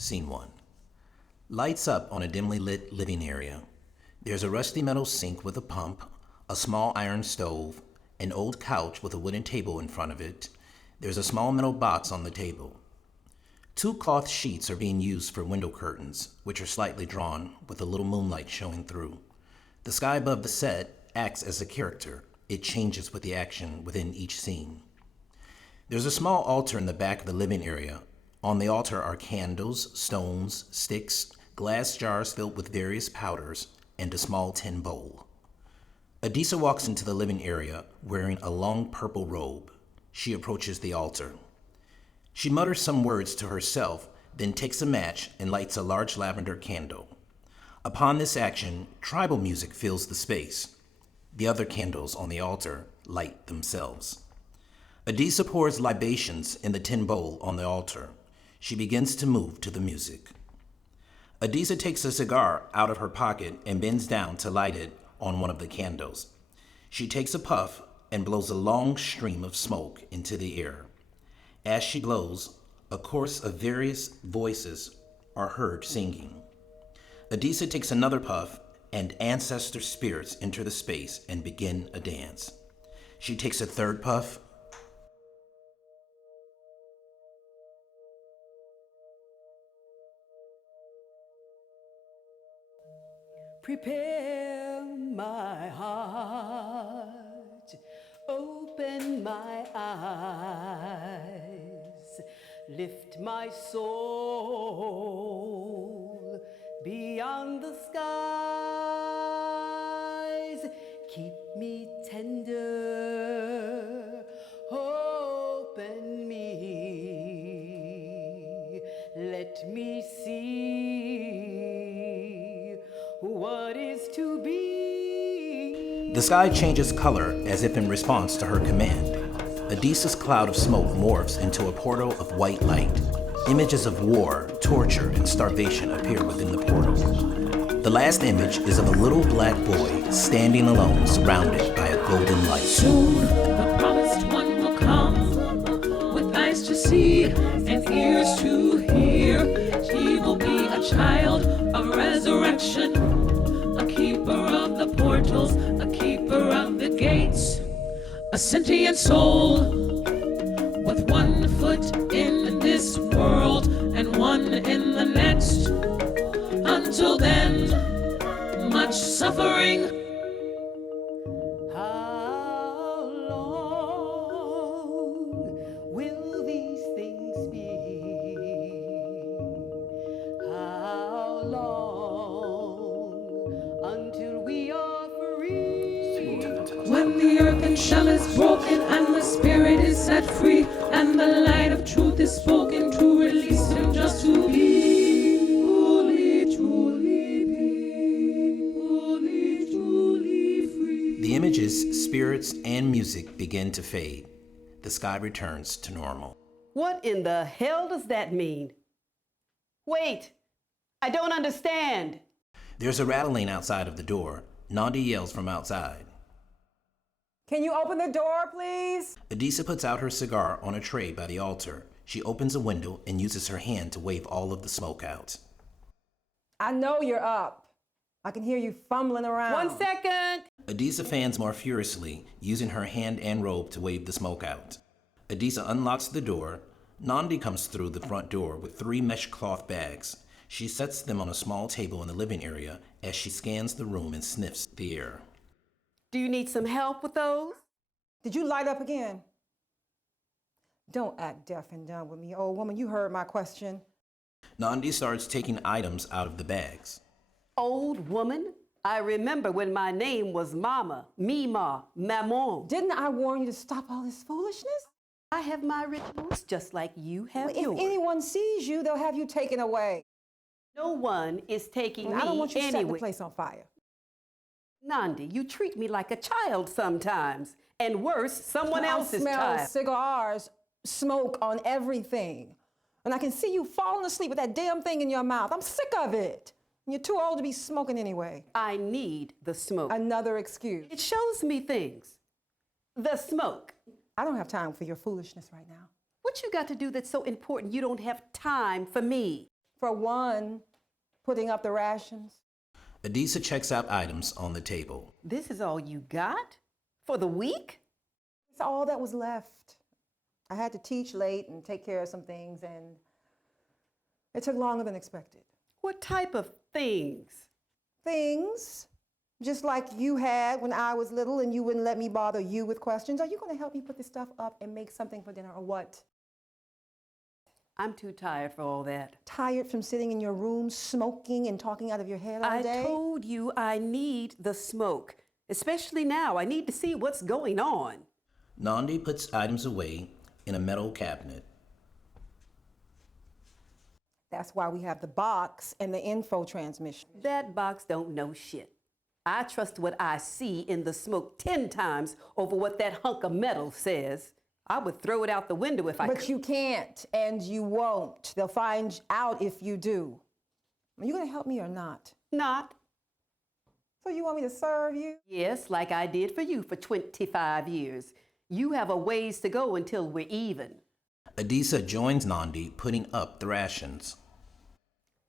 Scene 1. Lights up on a dimly lit living area. There's a rusty metal sink with a pump, a small iron stove, an old couch with a wooden table in front of it. There's a small metal box on the table. 2 cloth sheets are being used for window curtains, which are slightly drawn, with a little moonlight showing through. The sky above the set acts as a character. It changes with the action within each scene. There's a small altar in the back of the living area. On the altar are candles, stones, sticks, glass jars filled with various powders, and a small tin bowl. Adisa walks into the living area wearing a long purple robe. She approaches the altar. She mutters some words to herself, then takes a match and lights a large lavender candle. Upon this action, tribal music fills the space. The other candles on the altar light themselves. Adisa pours libations in the tin bowl on the altar. She begins to move to the music. Adisa takes a cigar out of her pocket and bends down to light it on one of the candles. She takes a puff and blows a long stream of smoke into the air. As she blows, a chorus of various voices are heard singing. Adisa takes another puff, and ancestor spirits enter the space and begin a dance. She takes a third puff. Prepare my heart, open my eyes, lift my soul beyond the skies, keep me tender, open me, let me see what is to be. The sky changes color as if in response to her command. Adisa's cloud of smoke morphs into a portal of white light. Images of war, torture, and starvation appear within the portal. The last image is of a little black boy standing alone, surrounded by a golden light. Soon the promised one will come, with eyes to see and ears to hear. He will be a child of resurrection, a keeper of the portals, a keeper of the gates, a sentient soul with 1 foot in this world and 1 in the next. Until then, much suffering. How long will these things be? How long until we are free? When the earthen shell is broken and the spirit is set free, and the light of truth is spoken to release him just to be. The images, spirits, and music begin to fade. The sky returns to normal. What in the hell does that mean? Wait, I don't understand. There's a rattling outside of the door. Nandi yells from outside. Can you open the door, please? Adisa puts out her cigar on a tray by the altar. She opens a window and uses her hand to wave all of the smoke out. I know you're up. I can hear you fumbling around. 1 second. Adisa fans more furiously, using her hand and robe to wave the smoke out. Adisa unlocks the door. Nandi comes through the front door with 3 mesh cloth bags. She sets them on a small table in the living area as she scans the room and sniffs the air. Do you need some help with those? Did you light up again? Don't act deaf and dumb with me, old woman. You heard my question. Nandi starts taking items out of the bags. Old woman? I remember when my name was Mama, Mima, Maman. Didn't I warn you to stop all this foolishness? I have my rituals just like you have If yours. anyone sees you, they'll have you taken away. No one is taking And me I don't want you setting the anywhere. place on fire. Nandi, you treat me like a child sometimes. And worse, someone else's I smell child. cigars, smoke on everything. And I can see you falling asleep with that damn thing in your mouth. I'm sick of it. You're too old to be smoking anyway. I need the smoke. Another excuse. It shows me things. The smoke. I don't have time for your foolishness right now. What you got to do that's so important you don't have time for me? For one, putting up the rations. Adisa checks out items on the table. This is all you got? For the week? It's all that was left. I had to teach late and take care of some things, and it took longer than expected. What type of things? Things just like you had when I was little and you wouldn't let me bother you with questions. Are you going to help me put this stuff up and make something for dinner or what? I'm too tired for all that. Tired from sitting in your room smoking and talking out of your head all day? I told you I need the smoke. Especially now. I need to see what's going on. Nandi puts items away in a metal cabinet. That's why we have the box and the info transmission. That box don't know shit. I trust what I see in the smoke 10 times over what that hunk of metal says. I would throw it out the window if I could. But you can't, and you won't. They'll find out if you do. Are you going to help me or not? Not. So you want me to serve you? Yes, like I did for you for 25 years. You have a ways to go until we're even. Adisa joins Nandi putting up the rations.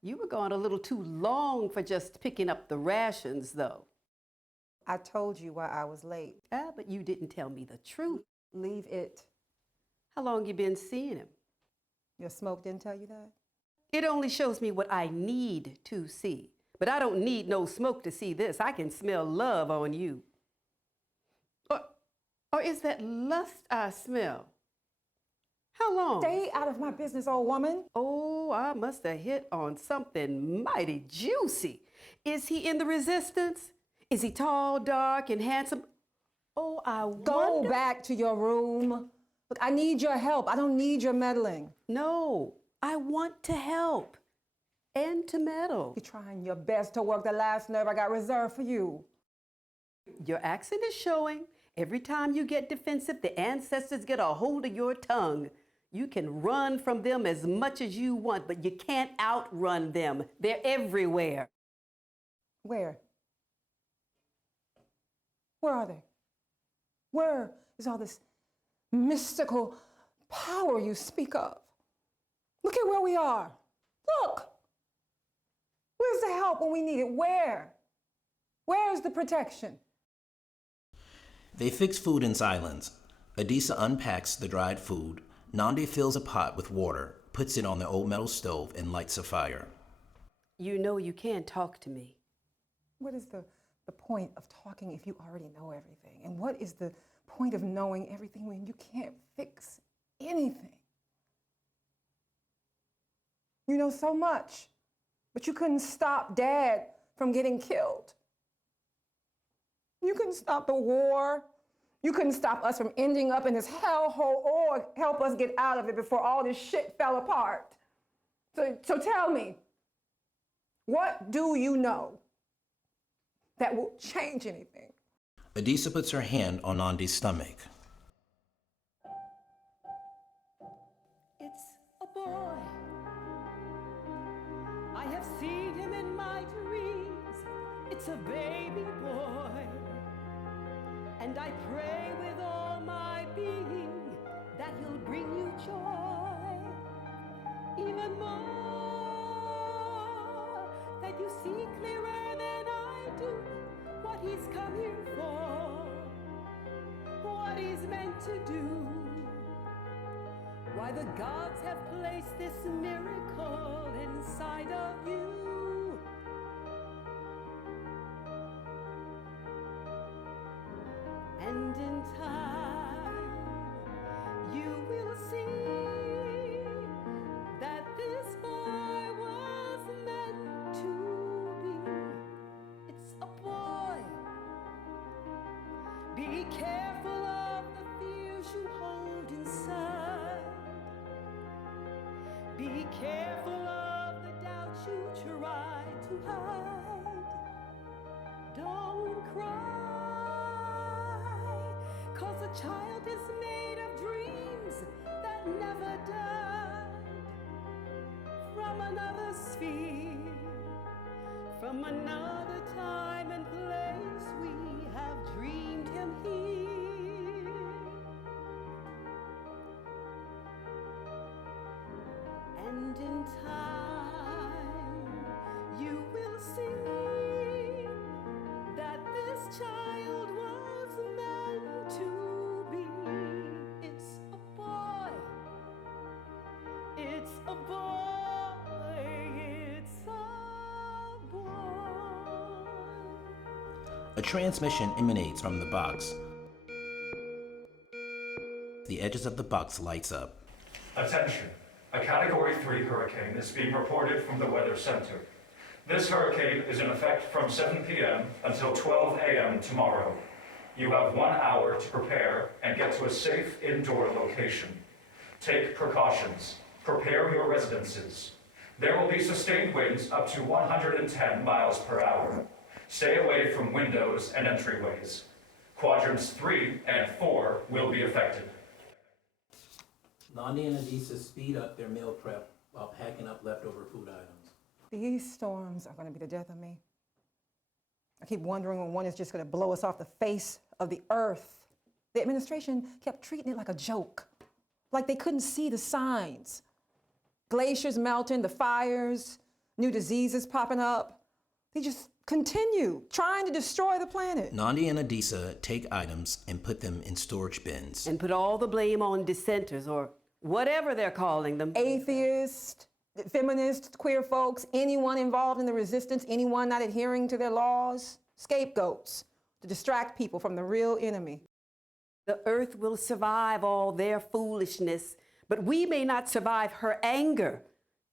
You were gone a little too long for just picking up the rations, though. I told you why I was late. But you didn't tell me the truth. Leave it. How long you been seeing him? Your smoke didn't tell you that? It only shows me what I need to see. But I don't need no smoke to see this. I can smell love on you. Or is that lust I smell? How long? Stay out of my business, old woman. Oh, I must have hit on something mighty juicy. Is he in the resistance? Is he tall, dark, and handsome? Oh, I Go wonder. back to your room. Look, I need your help. I don't need your meddling. No, I want to help and to meddle. You're trying your best to work the last nerve I got reserved for you. Your accent is showing. Every time you get defensive, the ancestors get a hold of your tongue. You can run from them as much as you want, but you can't outrun them. They're everywhere. Where? Where are they? Where is all this mystical power you speak of? Look at where we are. Look. Where's the help when we need it? Where? Where's the protection? They fix food in silence. Adisa unpacks the dried food. Nandi fills a pot with water, puts it on the old metal stove, and lights a fire. You know you can't talk to me. What is the point of talking if you already know everything? And what is the point of knowing everything when you can't fix anything? You know so much, but you couldn't stop Dad from getting killed. You couldn't stop the war. You couldn't stop us from ending up in this hellhole or help us get out of it before all this shit fell apart. So tell me, what do you know that will change anything? Adisa puts her hand on Nandi's stomach. It's a boy. I have seen him in my dreams. It's a baby boy. And I pray with all my being that he'll bring you joy. Even more, that you see clearer than I do what he's come here for, what he's meant to do. Why the gods have placed this miracle inside of you. And in time, you will see that this boy was meant to be. It's a boy. Be careful of the fears you hold inside. Be careful of the doubts you try to hide. Don't cry. 'Cause a child is made of dreams that never died. From another sphere, from another time and place, we have dreamed him here. And in time, this child was meant to be. It's a boy. It's a boy. It's a boy. A transmission emanates from the box. The edges of the box lights up. Attention, a Category 3 hurricane is being reported from the Weather Center. This hurricane is in effect from 7 p.m. until 12 a.m. tomorrow. You have 1 hour to prepare and get to a safe indoor location. Take precautions. Prepare your residences. There will be sustained winds up to 110 miles per hour. Stay away from windows and entryways. Quadrants 3 and 4 will be affected. Nandi and Adisa speed up their meal prep while packing up leftover food items. These storms are going to be the death of me. I keep wondering when one is just going to blow us off the face of the earth. The administration kept treating it like a joke, like they couldn't see the signs. Glaciers melting, the fires, new diseases popping up. They just continue trying to destroy the planet. Nandi and Adisa take items and put them in storage bins. And put all the blame on dissenters, or whatever they're calling them. Atheists, feminists, queer folks, anyone involved in the resistance, anyone not adhering to their laws, scapegoats to distract people from the real enemy. The earth will survive all their foolishness, but we may not survive her anger.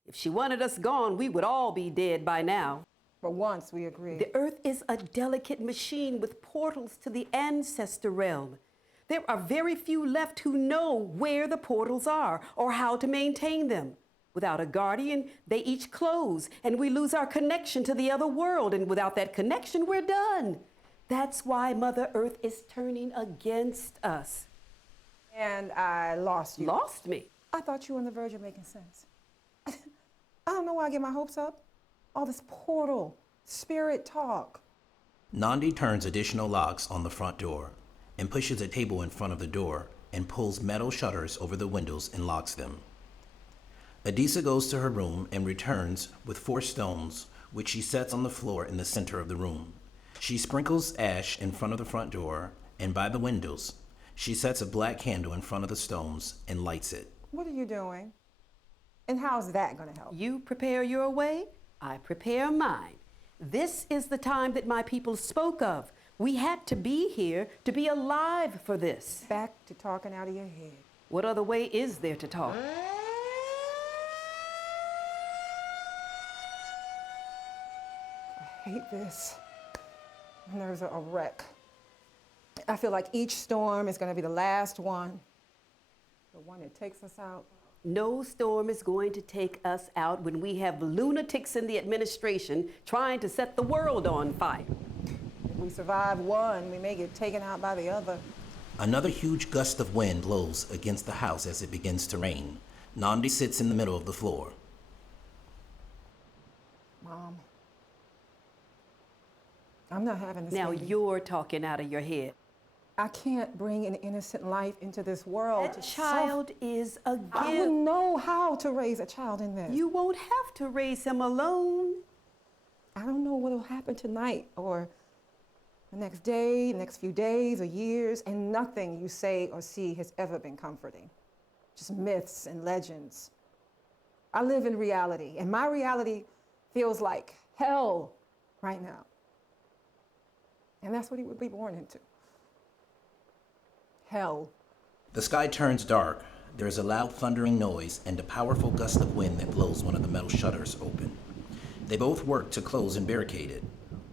If she wanted us gone, we would all be dead by now. For once, we agree. The earth is a delicate machine with portals to the ancestor realm. There are very few left who know where the portals are or how to maintain them. Without a guardian, they each close, and we lose our connection to the other world, and without that connection, we're done. That's why Mother Earth is turning against us. And I lost you. Lost me? I thought you were on the verge of making sense. I don't know why I get my hopes up. All this portal, spirit talk. Nandi turns additional locks on the front door and pushes a table in front of the door and pulls metal shutters over the windows and locks them. Adisa goes to her room and returns with 4 stones, which she sets on the floor in the center of the room. She sprinkles ash in front of the front door and by the windows. She sets a black candle in front of the stones and lights it. What are you doing? And how's that going to help? You prepare your way, I prepare mine. This is the time that my people spoke of. We had to be here to be alive for this. Back to talking out of your head. What other way is there to talk? I hate this. My nerves are a wreck. I feel like each storm is going to be the last one. The one that takes us out. No storm is going to take us out when we have lunatics in the administration trying to set the world on fire. If we survive one, we may get taken out by the other. Another huge gust of wind blows against the house as it begins to rain. Nandi sits in the middle of the floor. Mom, I'm not having this Now baby. you're talking out of your head. I can't bring an innocent life into this world. That child is a gift. I wouldn't know how to raise a child in this. You won't have to raise him alone. I don't know what will happen tonight or the next day, the next few days or years, and nothing you say or see has ever been comforting. Just myths and legends. I live in reality, and my reality feels like hell right now. And that's what he would be born into. Hell. The sky turns dark. There is a loud thundering noise and a powerful gust of wind that blows one of the metal shutters open. They both work to close and barricade it.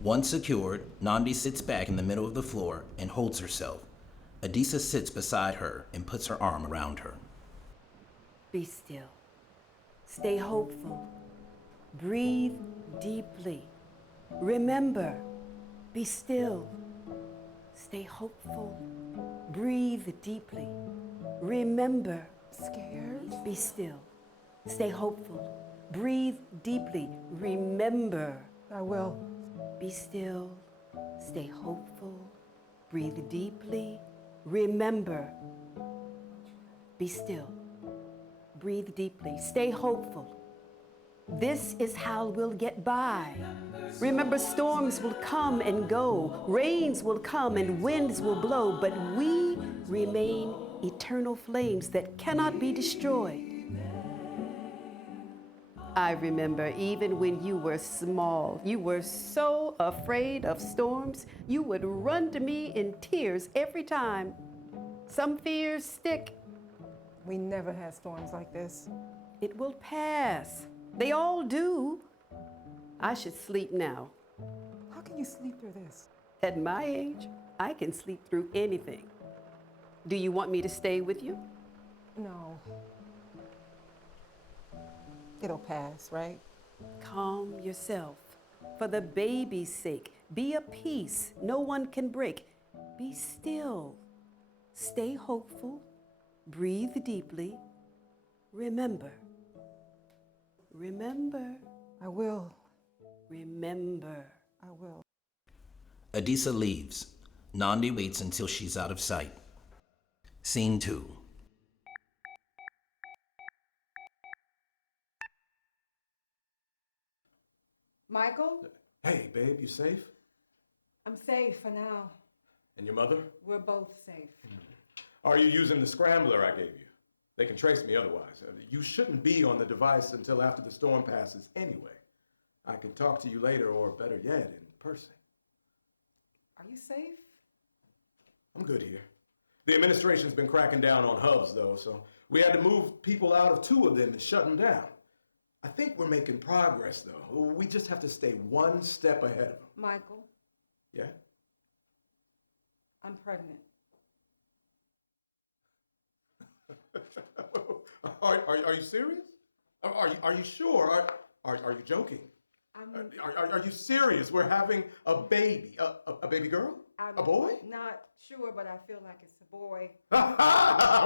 Once secured, Nandi sits back in the middle of the floor and holds herself. Adisa sits beside her and puts her arm around her. Be still. Stay hopeful. Breathe deeply. Remember, be still. Stay hopeful. Breathe deeply. Remember. Scared? Be still. Stay hopeful. Breathe deeply. Remember. I will. Be still. Stay hopeful. Breathe deeply. Remember. Be still. Breathe deeply. Stay hopeful. This is how we'll get by. Remember, storms will come and go, rains will come and winds will blow, but we remain eternal flames that cannot be destroyed. I remember even when you were small, you were so afraid of storms, you would run to me in tears every time. Some fears stick. We never had storms like this. It will pass. They all do. I should sleep now. How can you sleep through this? At my age, I can sleep through anything. Do you want me to stay with you? No. It'll pass, right? Calm yourself. For the baby's sake, be a peace no one can break. Be still. Stay hopeful. Breathe deeply. Remember. Remember. I will. Remember. I will. Adisa leaves. Nandi waits until she's out of sight. Scene 2. Michael, Hey, babe, you safe? I'm safe for now. And your mother? We're both safe. Are you using the scrambler I gave you? They can trace me otherwise. You shouldn't be on the device until after the storm passes anyway. I can talk to you later, or better yet, in person. Are you safe? I'm good here. The administration's been cracking down on hubs, though, so we had to move people out of 2 of them and shut them down. I think we're making progress, though. We just have to stay one step ahead of them. Michael, Yeah? I'm pregnant. Are you serious? Are you sure? Are you joking? Are you serious? We're having a baby. A baby girl? I'm A boy? Not sure, but I feel like it's a boy.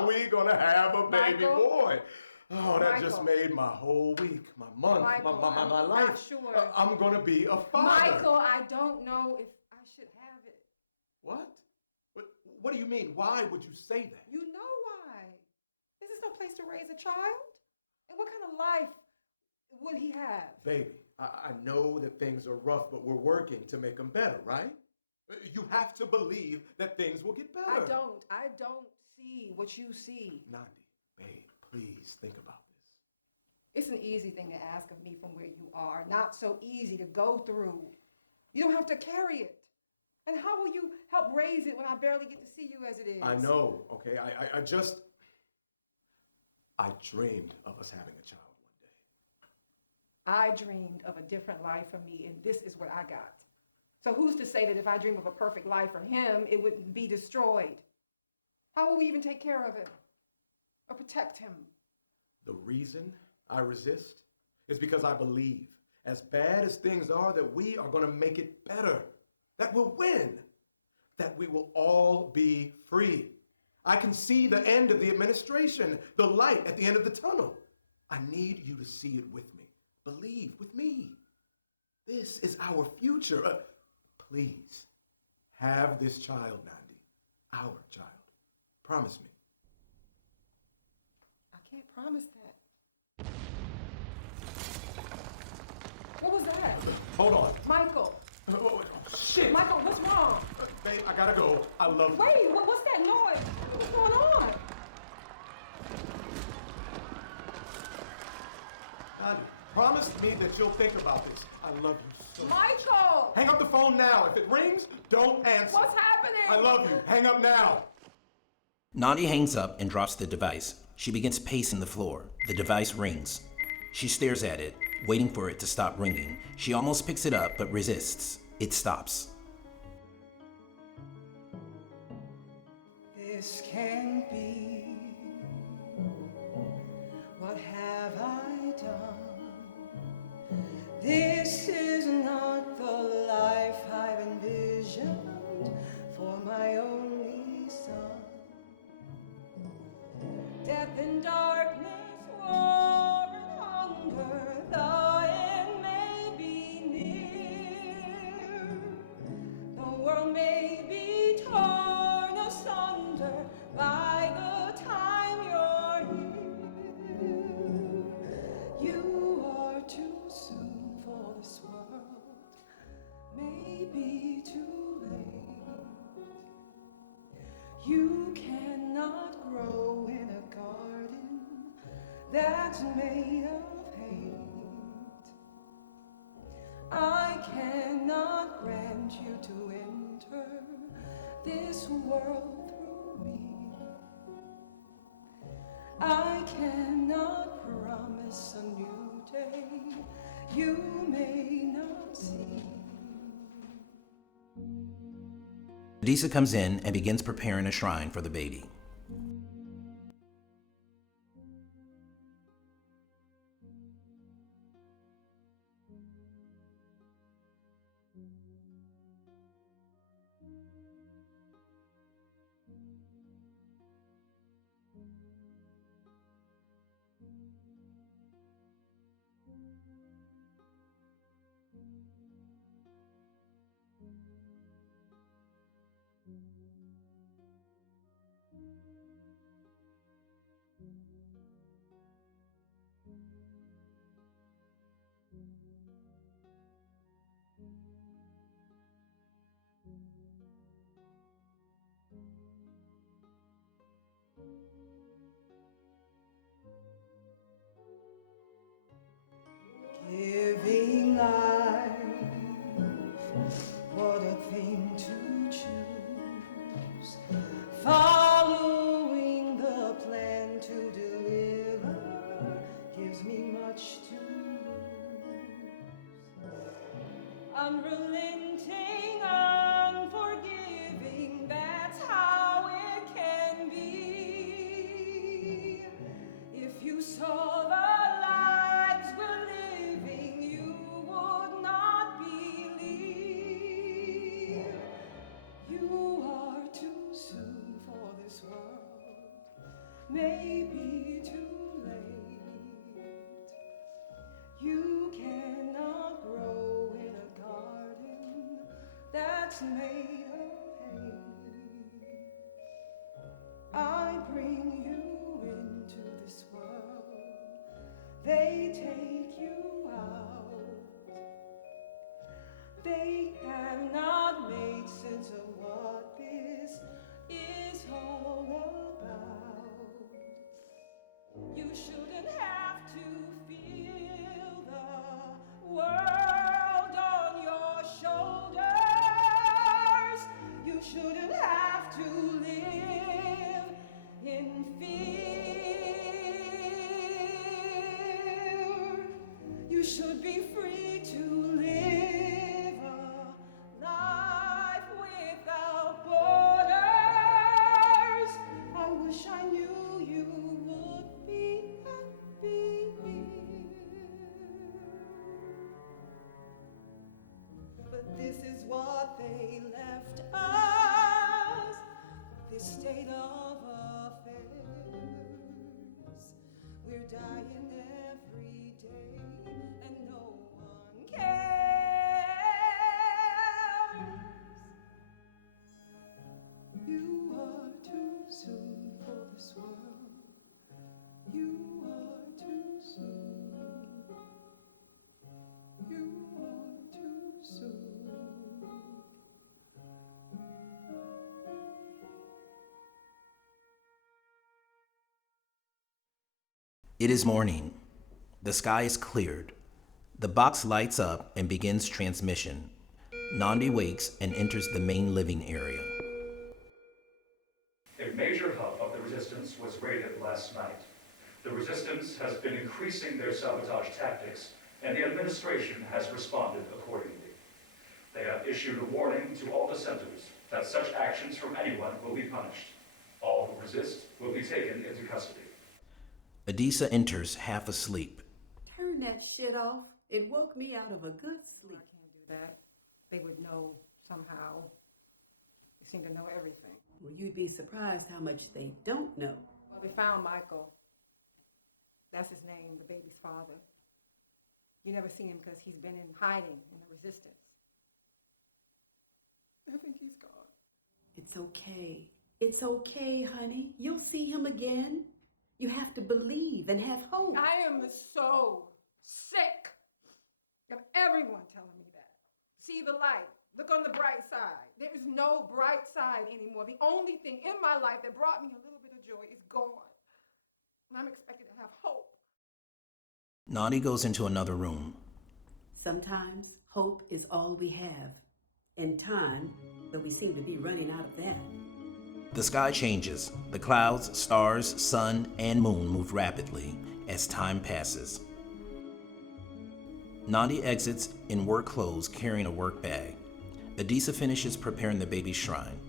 We're gonna have a baby Michael? boy. Oh, that just Michael. made my whole week, my month, Michael, my I'm life. not sure. I'm gonna be a father. Michael, I don't know if I should have it. What? What do you mean? Why would you say that? You know why. This is no place to raise a child. And what kind of life would he have? Baby, I know that things are rough, but we're working to make them better, right? You have to believe that things will get better. I don't see what you see. Nandi, babe, please think about this. It's an easy thing to ask of me from where you are. Not so easy to go through. You don't have to carry it. And how will you help raise it when I barely get to see you as it is? I know, okay? I dreamed of us having a child one day. I dreamed of a different life for me, and this is what I got. So who's to say that if I dream of a perfect life for him, it wouldn't be destroyed? How will we even take care of it or protect him? The reason I resist is because I believe, as bad as things are, that we are going to make it better, that we'll win, that we will all be free. I can see the end of the administration, the light at the end of the tunnel. I need you to see it with me. Believe with me. This is our future. Please, have this child, Nandi. Our child. Promise me. I can't promise that. What was that? Hold on. Michael. Oh, shit. Michael, what's wrong? Babe, I gotta go. I love you. Wait, what's that noise? What's going on? Nandi, promise me that you'll think about this. I love you so much. Michael! Hang up the phone now. If it rings, don't answer. What's happening? I love you. Hang up now. Nandi hangs up and drops the device. She begins pacing the floor. The device rings. She stares at it, waiting for it to stop ringing. She almost picks it up, but resists. It stops. This can't be. What have I done? This is not the life I've envisioned for my only son. Death and darkness, war and hunger, the end may be near. The world may be torn asunder by the You cannot grow in a garden that's made of hate. I cannot grant you to enter this world through me. I cannot promise a new day you may not see. Adisa comes in and begins preparing a shrine for the baby. Giving life, what a thing to choose. Following the plan to deliver gives me much to lose. Unrelenting, unforgiving, that's how it can be. If you saw the lives we're living, you would not believe. You are too soon for this world, maybe too late. You cannot grow in a garden that's made of hate. I bring you into this world, they take you out. They have not made sense of what this is all about. You shouldn't have to feel the world on your shoulders. You shouldn't have to live in fear. You should be free to live a life without borders. I wish I knew you would be happy here. But this is what they left us, this state of affairs. We're dying every day and no one cares. You are too soon for this world. You are too soon. You are too soon. It is morning. The sky is cleared. The box lights up and begins transmission. Nandi wakes and enters the main living area. A major hub of the resistance was raided last night. The resistance has been increasing their sabotage tactics, and the administration has responded accordingly. They have issued a warning to all dissenters that such actions from anyone will be punished. All who resist will be taken into custody. Adisa enters half asleep. Turn that shit off. It woke me out of a good sleep. I can't do that. They would know somehow. They seem to know everything. Well, you'd be surprised how much they don't know. Well, they found Michael. That's his name, the baby's father. You never seen him because he's been in hiding in the resistance. I think he's gone. It's okay. It's okay, honey. You'll see him again. You have to believe and have hope. I am so sick of everyone telling me that. See the light, Look on the bright side. There is no bright side anymore. The only thing in my life that brought me a little bit of joy is gone. And I'm expected to have hope. Nandi goes into another room. Sometimes hope is all we have. And time, though we seem to be running out of that. The sky changes. The clouds, stars, sun, and moon move rapidly as time passes. Nandi exits in work clothes carrying a work bag. Adisa finishes preparing the baby's shrine.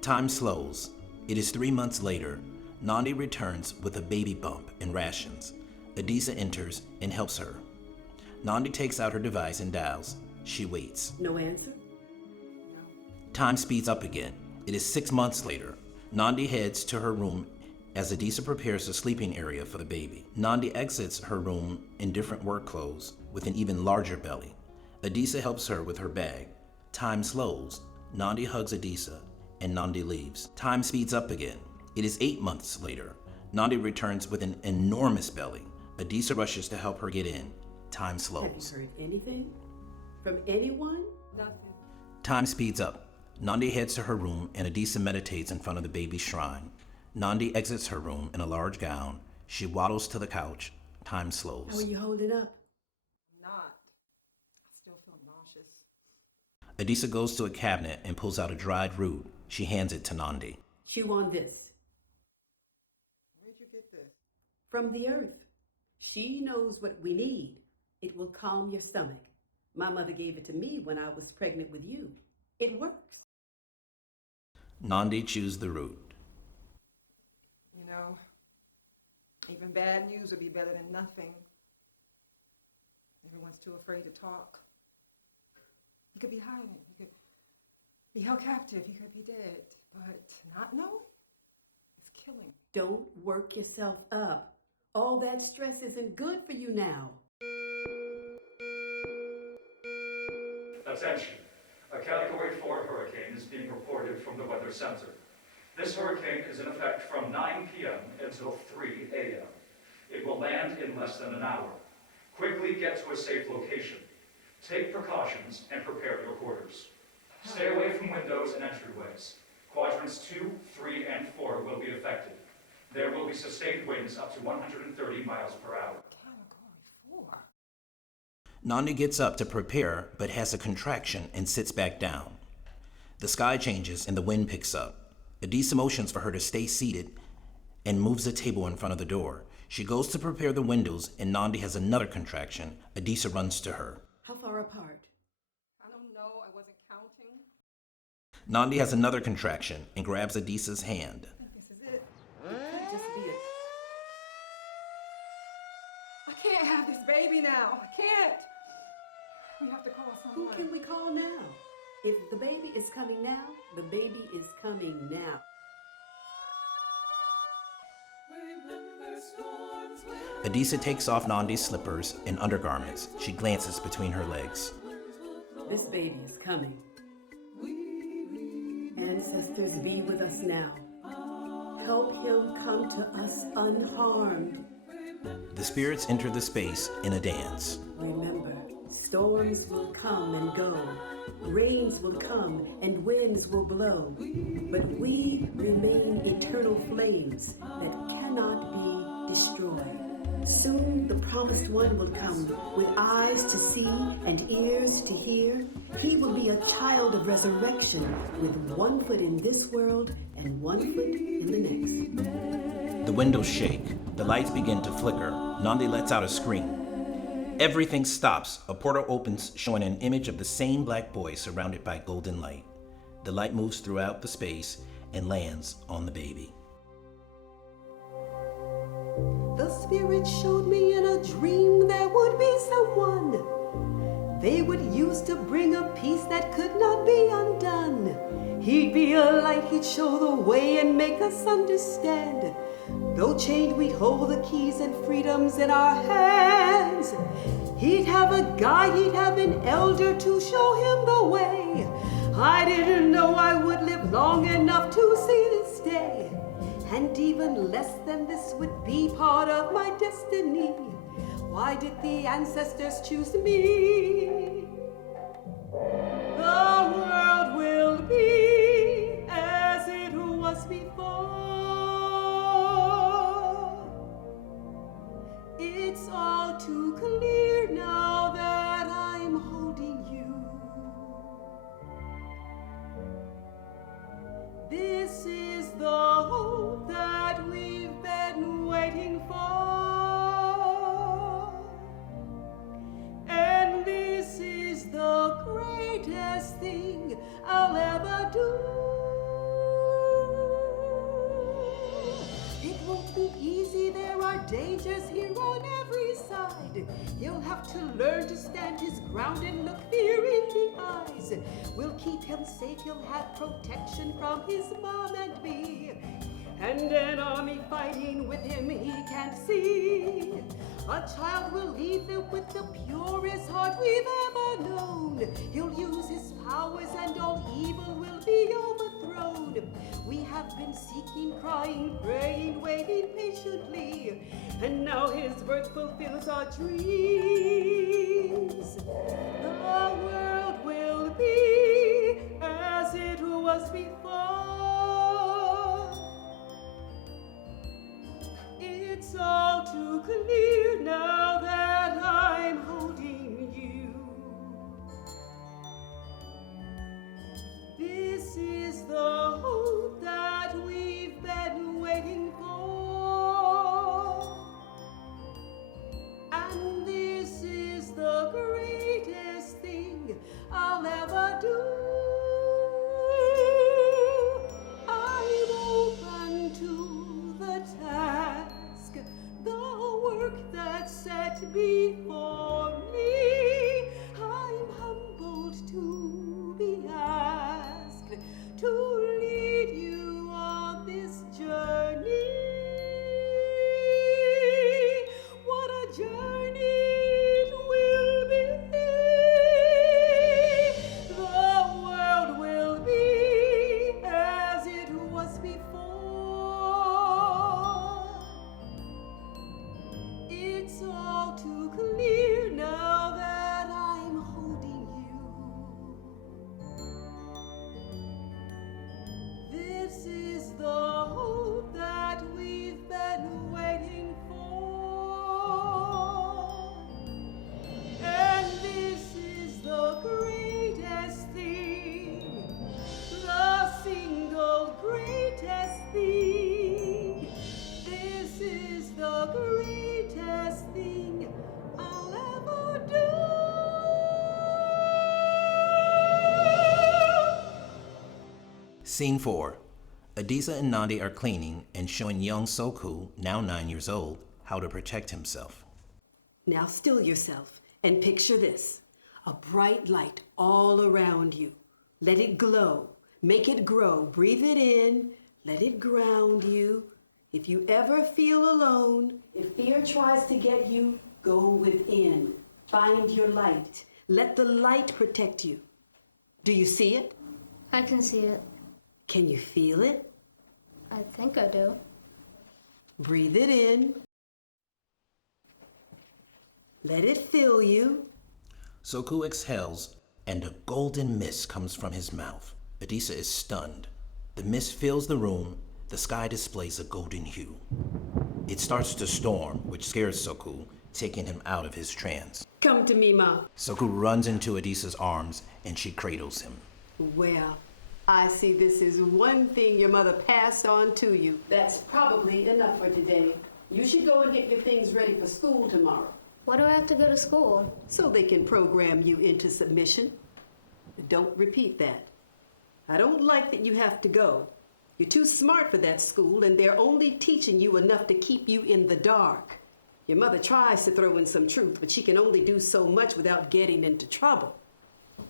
Time slows. It is 3 months later. Nandi returns with a baby bump and rations. Adisa enters and helps her. Nandi takes out her device and dials. She waits. No answer? Time speeds up again. It is 6 months later. Nandi heads to her room as Adisa prepares a sleeping area for the baby. Nandi exits her room in different work clothes with an even larger belly. Adisa helps her with her bag. Time slows. Nandi hugs Adisa and Nandi leaves. Time speeds up again. It is 8 months later. Nandi returns with an enormous belly. Adisa rushes to help her get in. Time slows. Have you heard anything? From anyone? Nothing. Time speeds up. Nandi heads to her room and Adisa meditates in front of the baby's shrine. Nandi exits her room in a large gown. She waddles to the couch. Time slows. How are you holding up? Not. I still feel nauseous. Adisa goes to a cabinet and pulls out a dried root. She hands it to Nandi. Chew on this. Where'd you get this? From the earth. She knows what we need. It will calm your stomach. My mother gave it to me when I was pregnant with you. It works. Nandi chews the root. You know, even bad news would be better than nothing. Everyone's too afraid to talk. He could be hiding. He could be held captive. He could be dead. But not know? It's killing. Don't work yourself up. All that stress isn't good for you now. Attention. A Category 4 hurricane is being reported from the Weather Center. This hurricane is in effect from 9 p.m. until 3 a.m. It will land in less than an hour. Quickly get to a safe location. Take precautions and prepare your quarters. Stay away from windows and entryways. Quadrants 2, 3, and 4 will be affected. There will be sustained winds up to 130 miles per hour. Category 4? Nandi gets up to prepare but has a contraction and sits back down. The sky changes and the wind picks up. Adisa motions for her to stay seated and moves a table in front of the door. She goes to prepare the windows and Nandi has another contraction. Adisa runs to her. How far apart? I don't know. I wasn't counting. Nandi has another contraction and grabs Adisa's hand. I think this is it. It could just be a... I can't have this baby now. I can't. We have to call Who someone. can we call now? If the baby is coming now, the baby is coming now. Adisa takes off Nandi's slippers and undergarments. She glances between her legs. This baby is coming. Ancestors, be with us now. Help him come to us unharmed. The spirits enter the space in a dance. Remember, storms will come and go. Rains will come and winds will blow. But we remain eternal flames that cannot be destroyed. Soon the promised one will come with eyes to see and ears to hear. He will be a child of resurrection with 1 foot in this world and 1 foot in the next. The windows shake. The lights begin to flicker. Nandi lets out a scream. Everything stops. A portal opens, showing an image of the same black boy surrounded by golden light. The light moves throughout the space and lands on the baby. The spirit showed me in a dream there would be someone they would use to bring a peace that could not be undone. He'd be a light, he'd show the way and make us understand. Though chained, we'd hold the keys and freedoms in our hands. He'd have a guide, he'd have an elder to show him the way. I didn't know I would live long enough to see this day. And even less than this would be part of my destiny. Why did the ancestors choose me? The world will be as it was before. It's all too clear now that I'm holding you. This is the hope that we've been waiting for. And this is the greatest thing I'll ever do. It won't be easy, there are dangers here on every side. He'll have to learn to stand his ground and look fear in the eyes. We'll keep him safe, he'll have protection from his mom and me. And an army fighting with him he can't see. A child will leave them with the purest heart we've ever known. He'll use his powers and all evil will be overthrown. We have been seeking, crying, praying, waiting patiently. And now his birth fulfills our dreams. The world will be as it was before. It's all too clear now that I'm holding you. This is the hope that we've been waiting for. And this is the greatest thing I'll ever do. I'm open to the task, the work that's set before me. I'm humbled to be asked to lead you on this journey. What a journey it will be. The world will be as it was before. It's all too clear now that I'm holding you. This is the hope that we've been waiting for. And this is the greatest thing, the single greatest thing. This is the greatest thing I'll ever do. Scene 4. Adisa and Nandi are cleaning and showing young Soku, now 9 years old, how to protect himself. Now still yourself and picture this. A bright light all around you. Let it glow. Make it grow. Breathe it in. Let it ground you. If you ever feel alone, if fear tries to get you, go within. Find your light. Let the light protect you. Do you see it? I can see it. Can you feel it? I think I do. Breathe it in. Let it fill you. Soku exhales, and a golden mist comes from his mouth. Adisa is stunned. The mist fills the room. The sky displays a golden hue. It starts to storm, which scares Soku, taking him out of his trance. Come to me, Ma. Soku runs into Adisa's arms, and she cradles him. Well, I see this is one thing your mother passed on to you. That's probably enough for today. You should go and get your things ready for school tomorrow, Why do I have to go to school? so they can program you into submission. Don't repeat that. I don't like that you have to go. You're too smart for that school, and they're only teaching you enough to keep you in the dark. Your mother tries to throw in some truth, but she can only do so much without getting into trouble.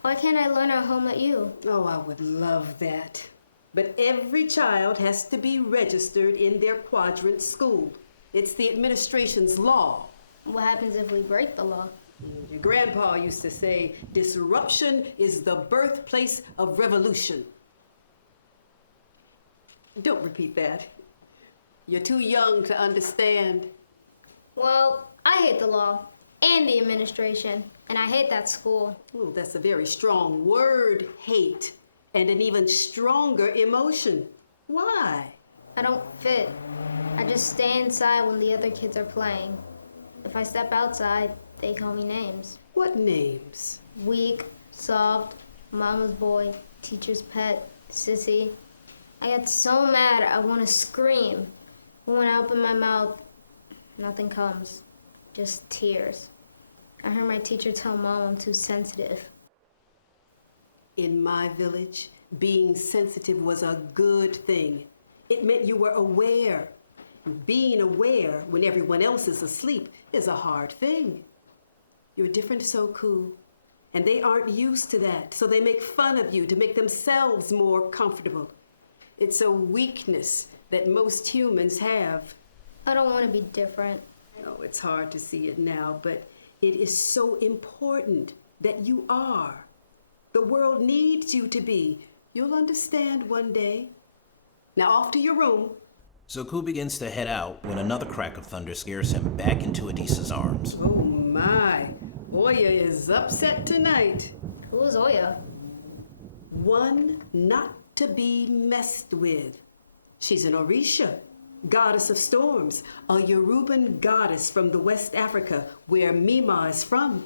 Why can't I learn at home at you? Oh, I would love that. But every child has to be registered in their quadrant school. It's the administration's law. What happens if we break the law? Your grandpa used to say, disruption is the birthplace of revolution. Don't repeat that. You're too young to understand. Well, I hate the law and the administration. And I hate that school. Oh, that's a very strong word, hate, and an even stronger emotion. Why? I don't fit. I just stay inside when the other kids are playing. If I step outside, they call me names. What names? Weak, soft, mama's boy, teacher's pet, sissy. I get so mad I want to scream. But when I open my mouth, nothing comes. Just tears. I heard my teacher tell Mom I'm too sensitive. In my village, being sensitive was a good thing. It meant you were aware. Being aware when everyone else is asleep is a hard thing. You're different, Soku, and they aren't used to that, so they make fun of you to make themselves more comfortable. It's a weakness that most humans have. I don't want to be different. Oh, it's hard to see it now, but it is so important that you are. The world needs you to be. You'll understand one day. Now off to your room. Soku begins to head out when another crack of thunder scares him back into Adisa's arms. Oh my, Oya is upset tonight. Who's Oya? One not to be messed with. She's an Orisha, goddess of storms, a Yoruban goddess from the West Africa where Mima is from.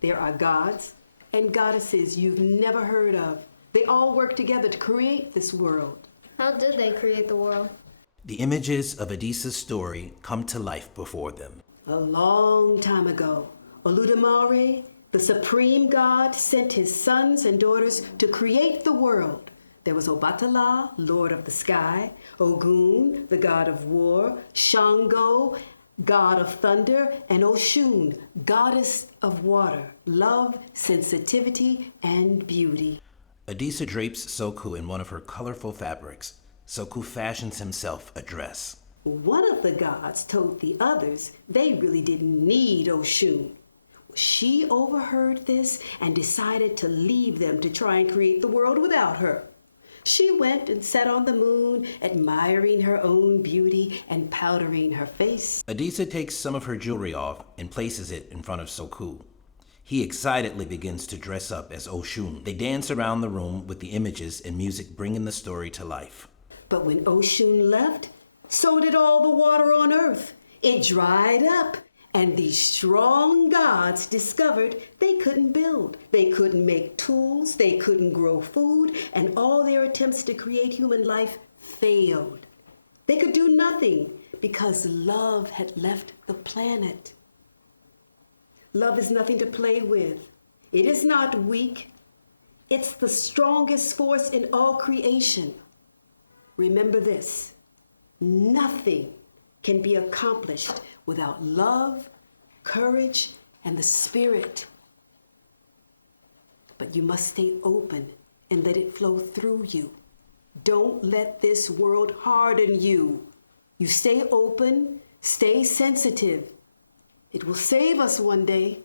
There are gods and goddesses you've never heard of. They all work together to create this world. How did they create the world? The images of Adisa's story come to life before them. A long time ago, Oludumare, the supreme god, sent his sons and daughters to create the world. There was Obatala, lord of the sky, Ogun, the god of war, Shango, god of thunder, and Oshun, goddess of water, love, sensitivity, and beauty. Adisa drapes Soku in one of her colorful fabrics. Soku fashions himself a dress. One of the gods told the others they really didn't need Oshun. She overheard this and decided to leave them to try and create the world without her. She went and sat on the moon, admiring her own beauty and powdering her face. Adisa takes some of her jewelry off and places it in front of Soku. He excitedly begins to dress up as Oshun. They dance around the room with the images and music bringing the story to life. But when Oshun left, so did all the water on earth. It dried up, and these strong gods discovered they couldn't build. They couldn't make tools, they couldn't grow food, and all their attempts to create human life failed. They could do nothing because love had left the planet. Love is nothing to play with. It is not weak. It's the strongest force in all creation. Remember this, nothing can be accomplished without love, courage, and the spirit. But you must stay open and let it flow through you. Don't let this world harden you. You stay open, stay sensitive. It will save us one day.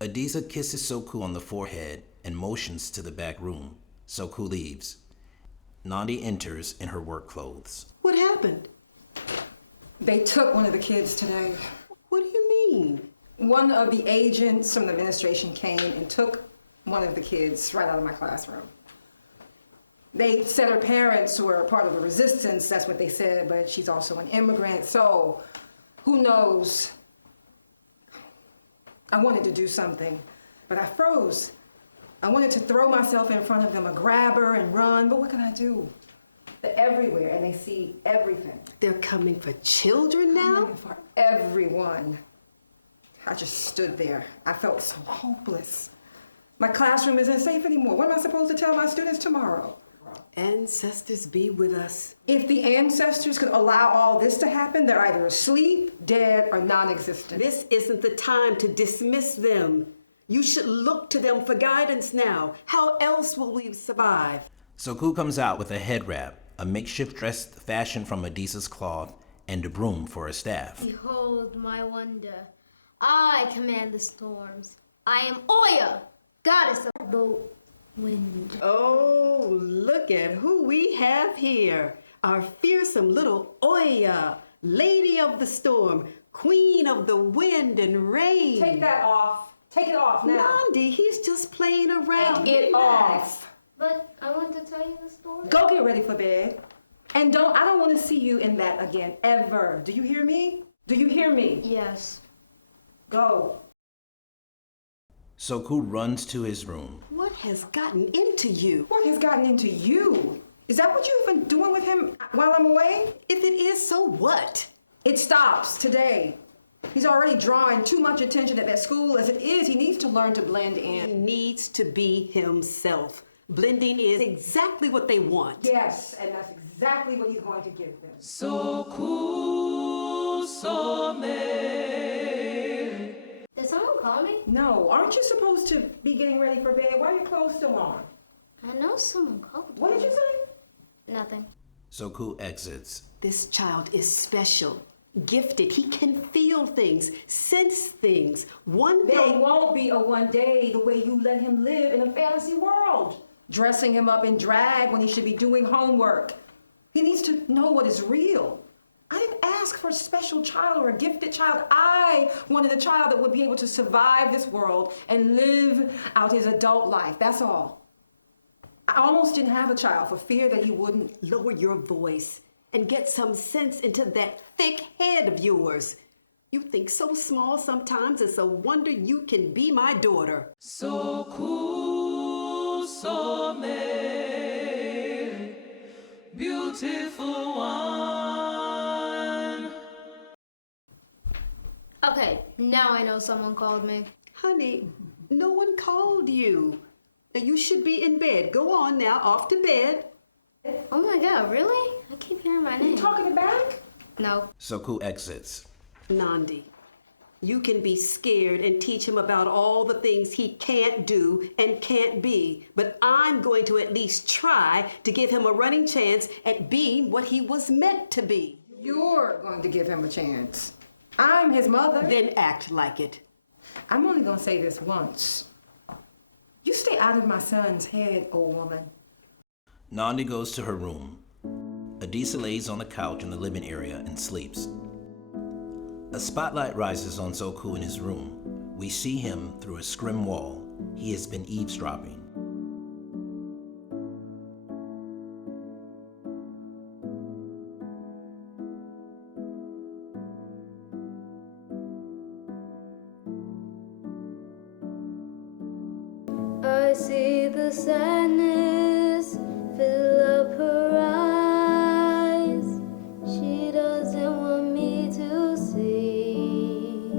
Adisa kisses Soku on the forehead and motions to the back room. Soku leaves. Nandi enters in her work clothes. What happened? They took one of the kids today. What do you mean? One of the agents from the administration came and took one of the kids right out of my classroom. They said her parents were part of the resistance, that's what they said, but she's also an immigrant, so who knows? I wanted to do something, but I froze. I wanted to throw myself in front of them, grab her and run, but what can I do? They're everywhere and they see everything. They're coming for children now? Coming for everyone. I just stood there. I felt so hopeless. My classroom isn't safe anymore. What am I supposed to tell my students tomorrow? Ancestors be with us. If the ancestors could allow all this to happen, they're either asleep, dead, or non-existent. This isn't the time to dismiss them. You should look to them for guidance now. How else will we survive? Soku comes out with a head wrap, a makeshift dress fashioned from Adisa's cloth, and a broom for a staff. Behold my wonder. I command the storms. I am Oya, goddess of the wind. Oh, look at who we have here. Our fearsome little Oya, lady of the storm. queen of the wind and rain. Take that off. Take it off now. Nandi, he's just playing around. Take it off. But I want to tell you the story. Go get ready for bed. And I don't want to see you in that again, ever. Do you hear me? Do you hear me? Yes. Go. Soku runs to his room. What has gotten into you? What has gotten into you? Is that what you've been doing with him while I'm away? If it is, so what? It stops today. He's already drawing too much attention at that school. As it is, he needs to learn to blend He in. needs to be himself. Blending is exactly what they want. Yes, and that's exactly what he's going to give them. Soku some. Did someone call me? No, aren't you supposed to be getting ready for bed? Why are your clothes still on? I know someone called me. What did you say? Nothing. Soku exits. This child is special, gifted. He can feel things, sense things. One There day. won't be a one day the way you let him live in a fantasy world. Dressing him up in drag when he should be doing homework. He needs to know what is real. I didn't ask for a special child or a gifted child. I wanted a child that would be able to survive this world and live out his adult life. That's all. I almost didn't have a child for fear that he wouldn't. Lower your voice and get some sense into that thick head of yours. You think so small sometimes. It's a wonder you can be my daughter. Soku some. Beautiful one. Okay, now I know someone called me. Honey, no one called you. Now you should be in bed. Go on now, off to bed. Oh my god, really? I keep hearing my Are you name. talking it back? No. Soku exits. Nandi, you can be scared and teach him about all the things he can't do and can't be, but I'm going to at least try to give him a running chance at being what he was meant to be. You're going to give him a chance. I'm his mother. Then act like it. I'm only going to say this once. You stay out of my son's head, old woman. Nandi goes to her room. Adisa lays on the couch in the living area and sleeps. A spotlight rises on Soku in his room. We see him through a scrim wall. He has been eavesdropping. I see the sadness fill up her eyes. She doesn't want me to see.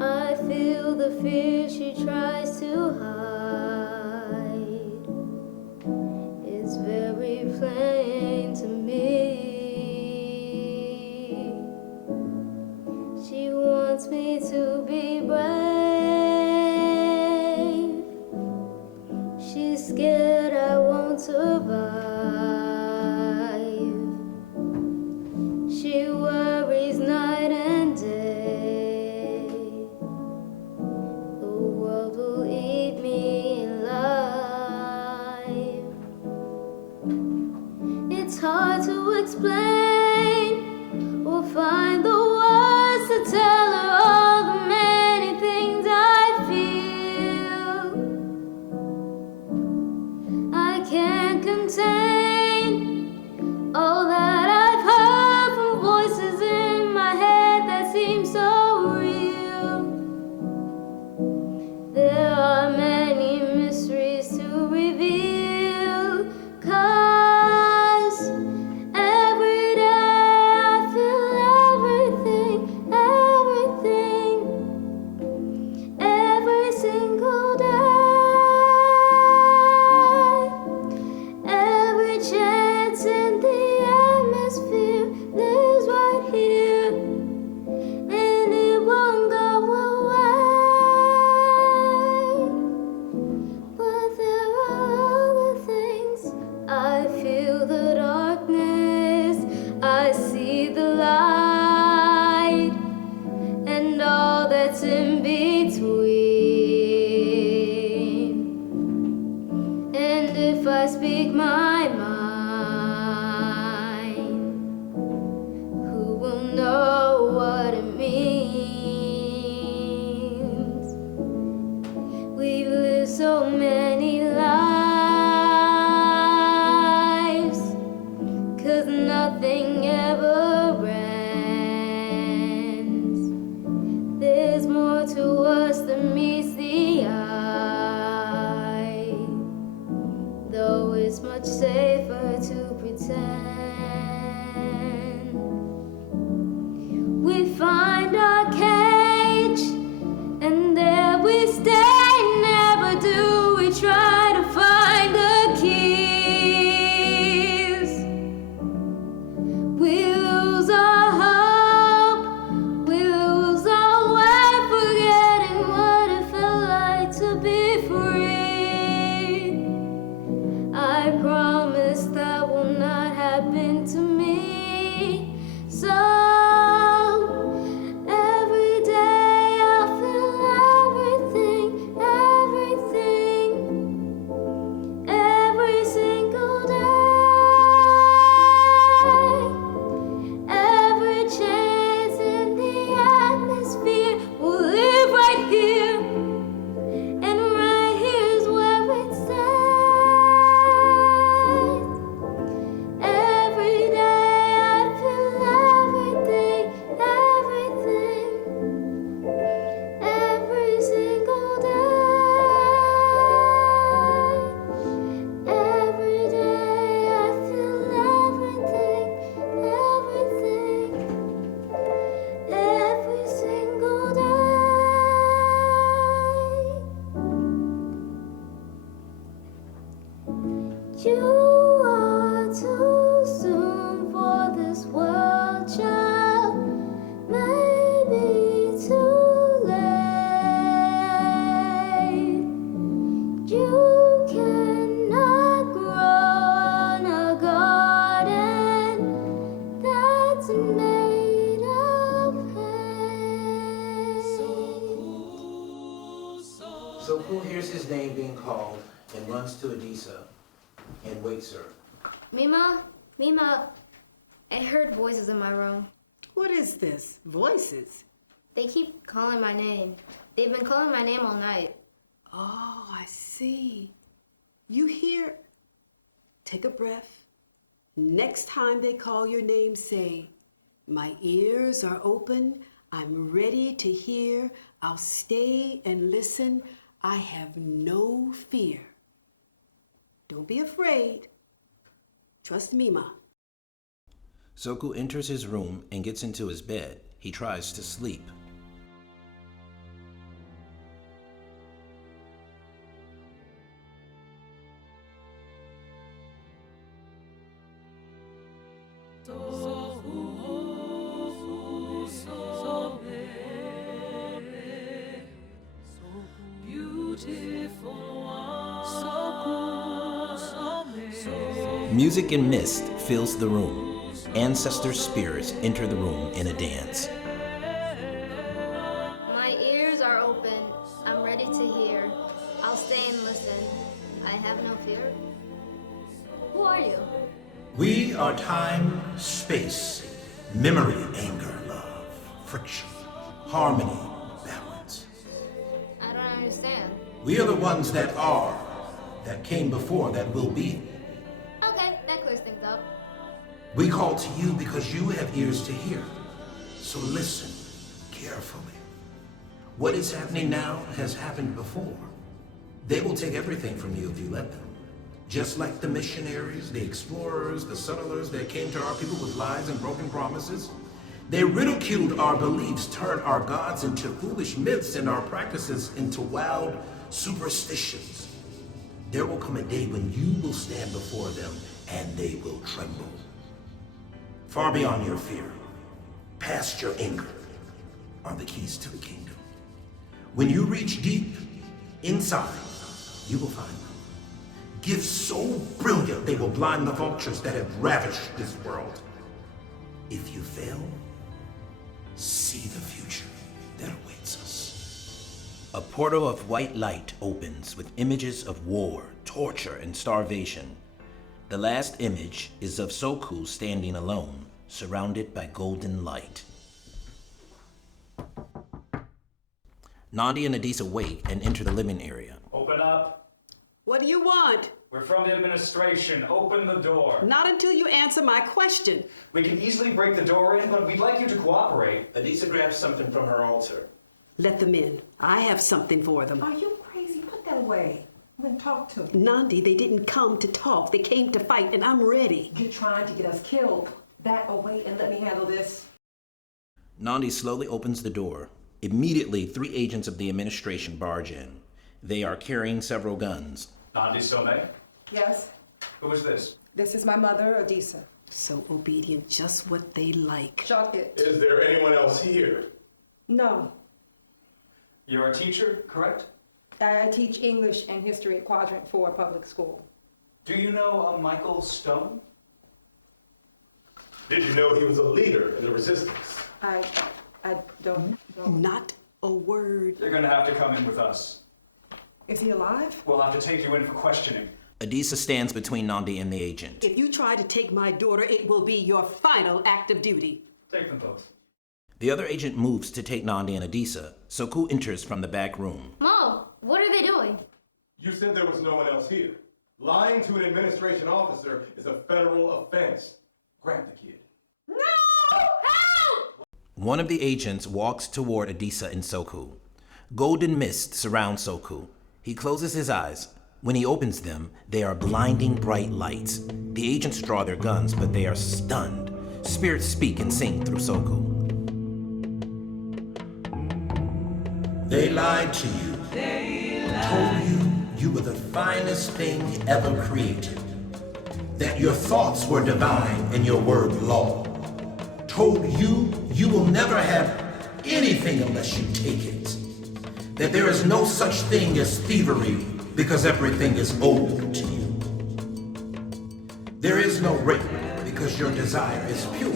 I feel the fear she tries to hide. It's very plain to me. She wants me to be brave. She's scared I won't survive. She worries night and day. The world will eat me alive. It's hard to explain or find the words to tell her all the many things I feel. I can't contain all that I've heard from voices in my head that seem so real. There are many mysteries to reveal, 'cause every day I feel everything, everything, every single day. Every chance in the atmosphere lives right here, and it won't go away. But there are other things. I feel the darkness, I see the light, and all that's in between. And if I speak my mind, who will know so it's much safer to pretend. We find our cage, and there we stay. Never do we try to find the keys. We lose our hope, we lose our way, forgetting what it felt like to be free. I promise that will not happen to me. So every day I feel everything, everything, every single day. Every chance in the atmosphere will live right here, and right here's where it stays. Every day I feel everything, everything, every single day. Every day I feel everything, everything, every single day. You are too soon for this world, child. Maybe too late. You cannot grow in a garden that's made of hay. So Cool hears his name being called and runs to Adisa and wakes her. Mima, I heard voices in my room. What is this? Voices? They keep calling my name. They've been calling my name all night. Oh, I see. You hear? Take a breath. Next time they call your name, say, "My ears are open. I'm ready to hear. I'll stay and listen. I have no fear." Don't be afraid. Trust Mima. Soku enters his room and gets into his bed. He tries to sleep. Music and mist fills the room. Ancestor spirits enter the room in a dance. My ears are open. I'm ready to hear. I'll stay and listen. I have no fear. Who are you? We are time, space, memory, anger, love, friction, harmony, balance. I don't understand. We are the ones that are, that came before, that will be. Okay, that clears things up. We call to you because you have ears to hear. So listen carefully. What is happening now has happened before. They will take everything from you if you let them. Just like the missionaries, the explorers, the settlers that came to our people with lies and broken promises. They ridiculed our beliefs, turned our gods into foolish myths and our practices into wild superstitions. There will come a day when you will stand before them and they will tremble. Far beyond your fear, past your anger, are the keys to the kingdom. When you reach deep inside, you will find them. Gifts so brilliant they will blind the vultures that have ravished this world. If you fail, see the future that awaits us. A portal of white light opens with images of war, torture, and starvation. The last image is of Soku standing alone, surrounded by golden light. Nandi and Adisa wake and enter the living area. Open up. What do you want? We're from the administration. Open the door. Not until you answer my question. We can easily break the door in, but we'd like you to cooperate. Adisa grabs something from her altar. Let them in. I have something for them. Are you crazy? Put that away. Then talk to them. Nandi, they didn't come to talk. They came to fight, and I'm ready. You're trying to get us killed. That away and let me handle this. Nandi slowly opens the door. Immediately, 3 agents of the administration barge in. They are carrying several guns. Nandi Somé? Yes? Who is this? This is my mother, Adisa. So obedient, just what they like. Shut it. Is there anyone else here? No. You're a teacher, correct? I teach English and history at Quadrant 4 Public School. Do you know a Michael Stone? Did you know he was a leader in the resistance? I don't know. Not a word. You're gonna have to come in with us. Is he alive? We'll have to take you in for questioning. Adisa stands between Nandi and the agent. If you try to take my daughter, it will be your final act of duty. Take them both. The other agent moves to take Nandi and Adisa. Soku enters from the back room. Mo, what are they doing? You said there was no one else here. Lying to an administration officer is a federal offense. Grab the kid. No! Help! One of the agents walks toward Adisa and Soku. Golden mist surrounds Soku. He closes his eyes. When he opens them, they are blinding bright lights. The agents draw their guns, but they are stunned. Spirits speak and sing through Soku. They lied to you. Told you you were the finest thing ever created. That your thoughts were divine and your word law. Told you you will never have anything unless you take it. That there is no such thing as thievery because everything is owed to you. There is no rape because your desire is pure.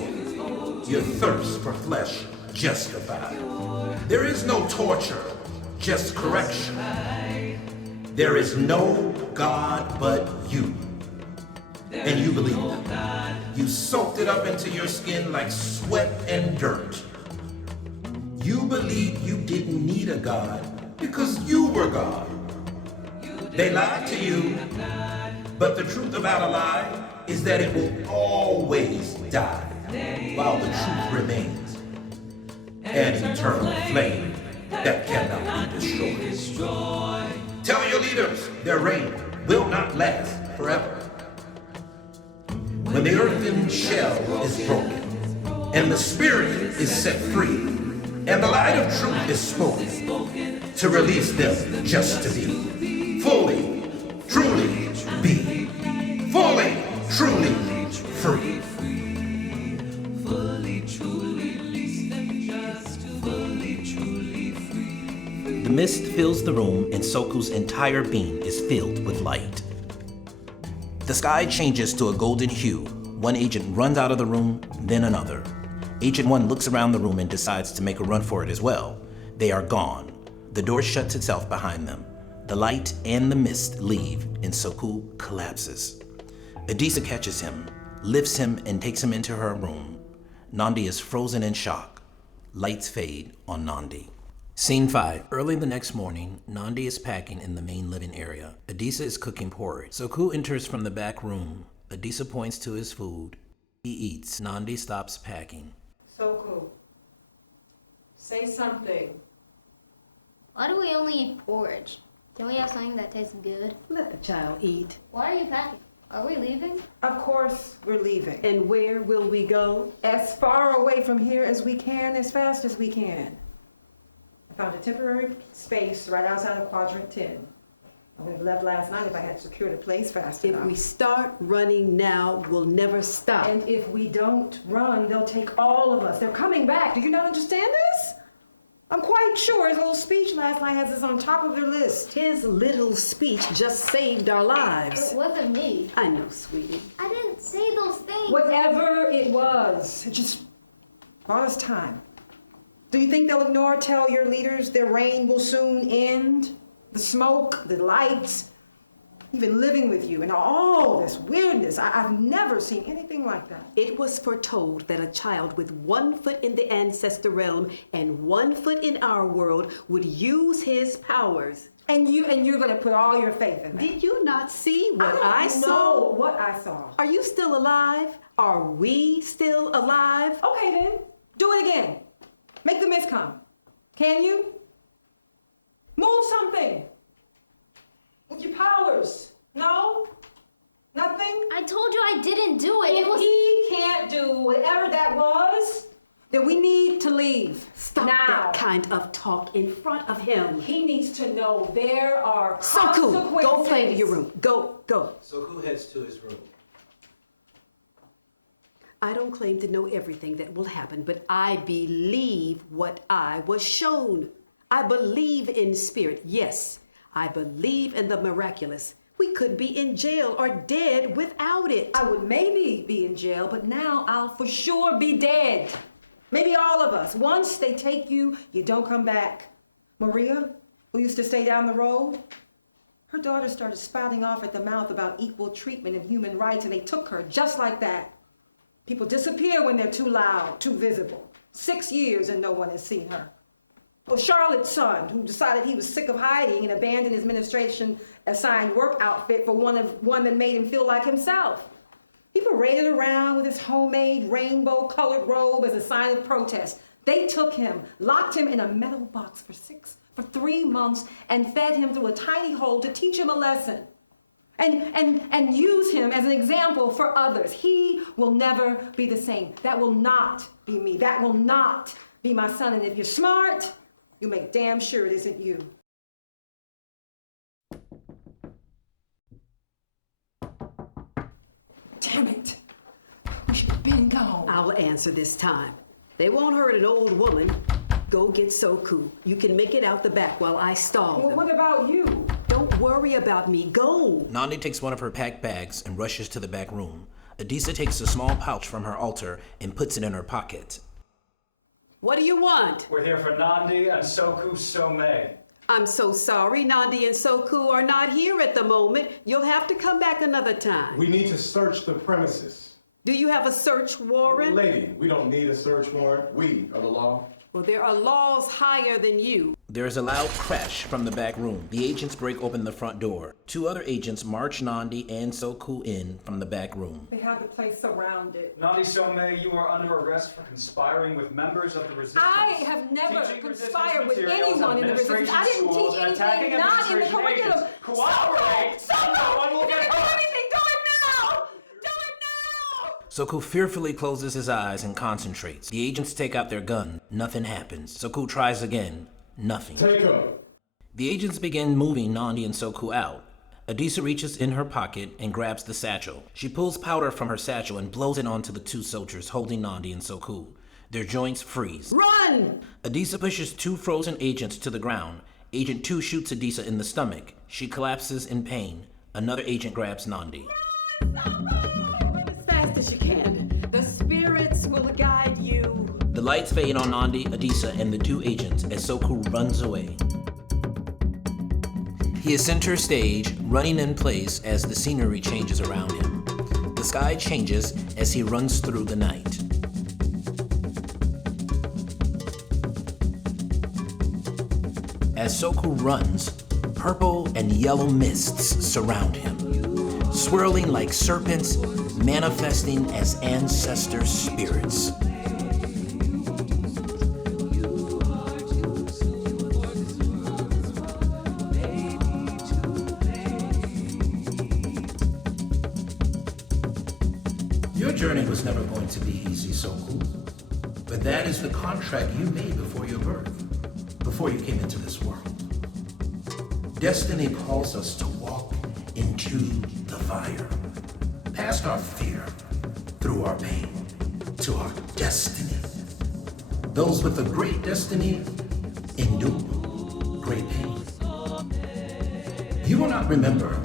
Your thirst for flesh justified. There is no torture, just correction. There is no God but you. And you believe them. You soaked it up into your skin like sweat and dirt. You believed you didn't need a God because you were God. They lied to you, but the truth about a lie is that it will always die while the truth remains. An eternal flame that cannot be destroyed. Tell your leaders their reign will not last forever. When the earthen shell is broken, and the spirit is set free, and the light of truth is spoken, to release them just to be, fully, truly be, fully, truly free. The mist fills the room and Soku's entire being is filled with light. The sky changes to a golden hue. One agent runs out of the room, then another. Agent 1 looks around the room and decides to make a run for it as well. They are gone. The door shuts itself behind them. The light and the mist leave and Soku collapses. Adisa catches him, lifts him and takes him into her room. Nandi is frozen in shock. Lights fade on Nandi. Scene 5. Early the next morning, Nandi is packing in the main living area. Adisa is cooking porridge. Soku enters from the back room. Adisa points to his food. He eats. Nandi stops packing. Soku, say something. Why do we only eat porridge? Can we have something that tastes good? Let the child eat. Why are you packing? Are we leaving? Of course we're leaving. And where will we go? As far away from here as we can, as fast as we can. I found a temporary space right outside of Quadrant 10. I would have left last night if I had secured a place fast enough. If we start running now, we'll never stop. And if we don't run, they'll take all of us. They're coming back. Do you not understand this? I'm quite sure his little speech last night has us on top of their list. His little speech just saved our lives. It wasn't me. I know, sweetie. I didn't say those things. Whatever it was, it just bought us time. Do you think they'll ignore, tell your leaders their reign will soon end? The smoke, the lights, even living with you, and all this weirdness. I've never seen anything like that. It was foretold that a child with 1 foot in the ancestor realm and 1 foot in our world would use his powers. And you're gonna put all your faith in that. Did you not see what I I don't saw? know what I saw. Are you still alive? Are we still alive? Okay then, do it again. Make the mist come. Can you? Move something. With your powers? No? Nothing? I told you I didn't do it. It If was. he can't do whatever that was, then we need to leave. Stop now. that kind of talk in front of him. He needs to know there are Soku, consequences. go play to your room. Go. Soku heads to his room. I don't claim to know everything that will happen, but I believe what I was shown. I believe in spirit. Yes, I believe in the miraculous. We could be in jail or dead without it. I would maybe be in jail, but now I'll for sure be dead. Maybe all of us. Once they take you, you don't come back. Maria, who used to stay down the road, her daughter started spouting off at the mouth about equal treatment and human rights, and they took her just like that. People disappear when they're too loud, too visible. 6 years and no one has seen her. Or Charlotte's son, who decided he was sick of hiding and abandoned his administration-assigned work outfit for one that made him feel like himself. He paraded around with his homemade rainbow-colored robe as a sign of protest. They took him, locked him in a metal box for 3 months, and fed him through a tiny hole to teach him a lesson. And use him as an example for others. He will never be the same. That will not be me. That will not be my son. And if you're smart, you make damn sure it isn't you. Damn it. We should have been gone. I'll answer this time. They won't hurt an old woman. Go get Soku. You can make it out the back while I stall Well, them. what about you? Don't worry about me. Go. Nandi takes one of her packed bags and rushes to the back room. Adisa takes a small pouch from her altar and puts it in her pocket. What do you want? We're here for Nandi and Soku Somei. I'm so sorry. Nandi and Soku are not here at the moment. You'll have to come back another time. We need to search the premises. Do you have a search warrant? Lady, we don't need a search warrant. We are the law. Well, there are laws higher than you. There is a loud crash from the back room. The agents break open the front door. 2 other agents march Nandi and Soku in from the back room. They have the place surrounded. Nandi Somei, you are under arrest for conspiring with members of the resistance. I have never Teaching conspired with resistance materials anyone in the resistance. administration I didn't schools teach and attacking anything not in the administration curriculum. agents. Cooperate, Soku! no one will If you're get gonna do hurt. anything, do it now! Do it now! Soku fearfully closes his eyes and concentrates. The agents take out their gun. Nothing happens. Soku tries again. Nothing. Take him. The agents begin moving Nandi and Soku out. Adisa reaches in her pocket and grabs the satchel. She pulls powder from her satchel and blows it onto the 2 soldiers holding Nandi and Soku. Their joints freeze. Run! Adisa pushes 2 frozen agents to the ground. Agent 2 shoots Adisa in the stomach. She collapses in pain. Another agent grabs Nandi. Run as fast as you can. The spirits will guide you. The lights fade on Nandi, Adisa, and the 2 agents as Soku runs away. He is center stage, running in place as the scenery changes around him. The sky changes as he runs through the night. As Soku runs, purple and yellow mists surround him, swirling like serpents, manifesting as ancestor spirits. Your journey was never going to be easy, Soku. But that is the contract you made before your birth, before you came into this world. Destiny calls us to walk into the fire, past our fear, through our pain, to our destiny. Those with a great destiny endure great pain. You will not remember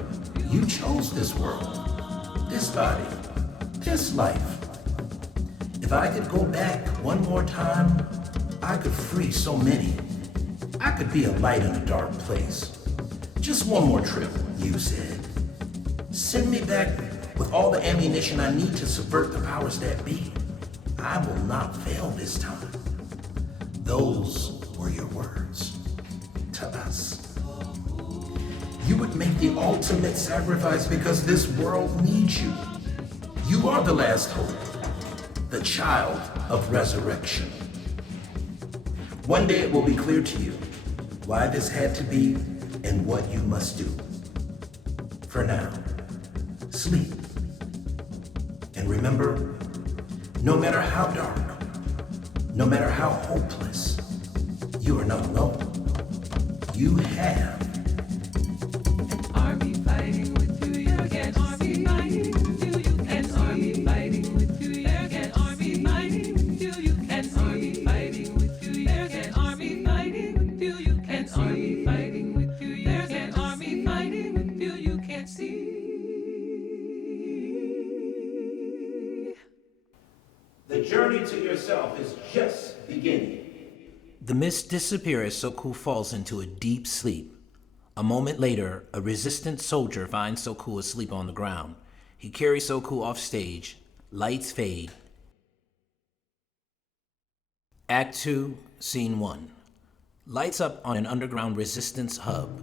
you chose this world, this body, this life. If I could go back one more time, I could free so many. I could be a light in a dark place. Just one more trip, you said. Send me back with all the ammunition I need to subvert the powers that be. I will not fail this time. Those were your words to us. You would make the ultimate sacrifice because this world needs you. You are the last hope, the child of resurrection. One day it will be clear to you why this had to be and what you must do. for now. Sleep. And remember, no matter how dark, no matter how hopeless, you are not alone. You have Army fighting with you, you get army fighting with you, you can army fighting with you, you get army fighting with you, you can army fighting with you, you get army fighting with you, you can army fighting with you, you get army fighting with you, you can't see. the journey to yourself is just beginning. The mist disappears as Soku falls into a deep sleep. A moment later, a resistant soldier finds Soku asleep on the ground. He carries Soku off stage. Lights fade. Act 2, Scene 1. Lights up on an underground resistance hub.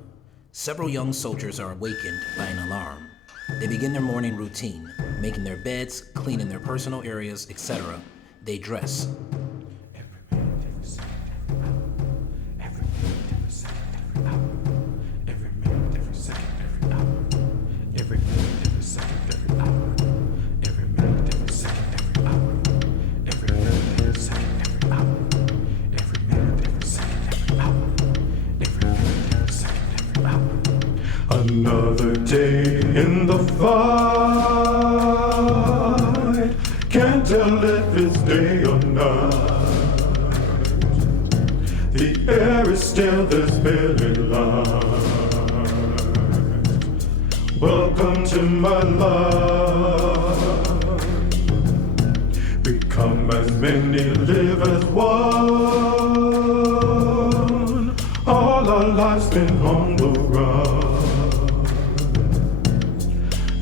Several young soldiers are awakened by an alarm. They begin their morning routine, making their beds, cleaning their personal areas, etc. They dress. Another day in the fight. Can't tell if it's day or night. The air is still this very light. Welcome to my life. Become as many, live as one. All our lives spent on the run.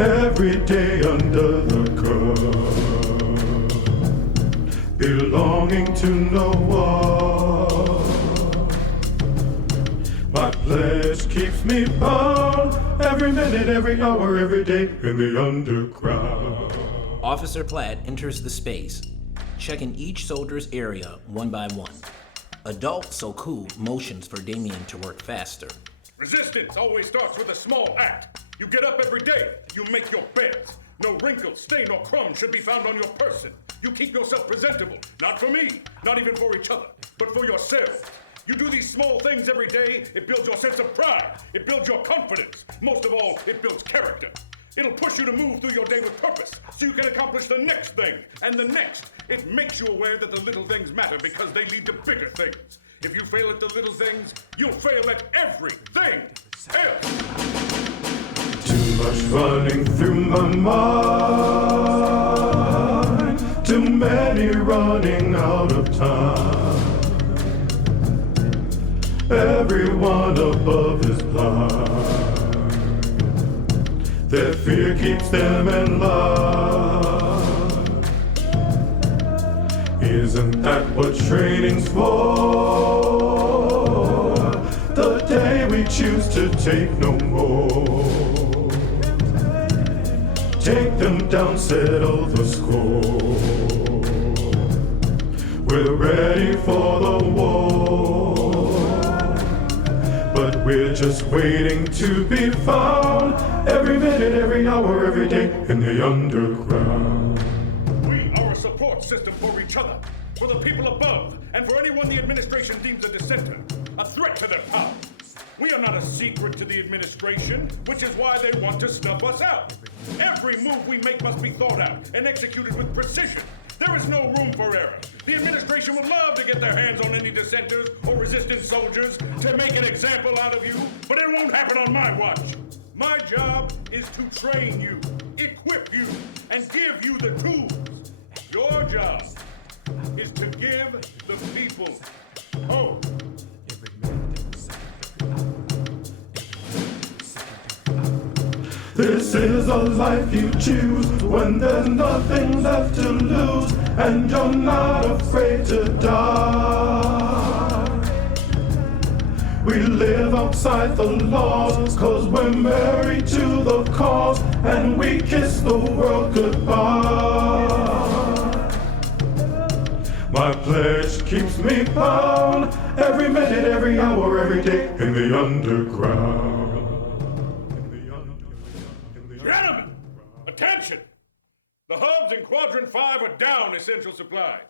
Every day under the curve, belonging to no one. My pledge keeps me bound, every minute, every hour, every day in the underground. Officer Platt enters the space, checking each soldier's area one by one. Adult Soku motions for Damien to work faster. Resistance always starts with a small act. You get up every day, you make your beds. No wrinkle, stain, or crumb should be found on your person. You keep yourself presentable, not for me, not even for each other, but for yourself. You do these small things every day, it builds your sense of pride, it builds your confidence. Most of all, it builds character. It'll push you to move through your day with purpose, so you can accomplish the next thing, and the next. It makes you aware that the little things matter because they lead to bigger things. If you fail at the little things, you'll fail at everything else. Too much running through my mind. Too many running out of time. Everyone above is blind. Their fear keeps them in line. Isn't that what training's for? The day we choose to take no more. Take them down, settle the score. We're ready for the war, but we're just waiting to be found. Every minute, every hour, every day in the underground. We are a support system for each other, for the people above, and for anyone the administration deems a dissenter, a threat to their power. We are not a secret to the administration, which is why they want to snuff us out. Every move we make must be thought out and executed with precision. There is no room for error. The administration would love to get their hands on any dissenters or resistance soldiers to make an example out of you, but it won't happen on my watch. My job is to train you, equip you, and give you the tools. Your job is to give the people hope. This is a life you choose when there's nothing left to lose and you're not afraid to die. We live outside the laws 'cause we're married to the cause and we kiss the world goodbye. My pledge keeps me bound every minute, every hour, every day in the underground. The hubs in Quadrant 5 are down essential supplies.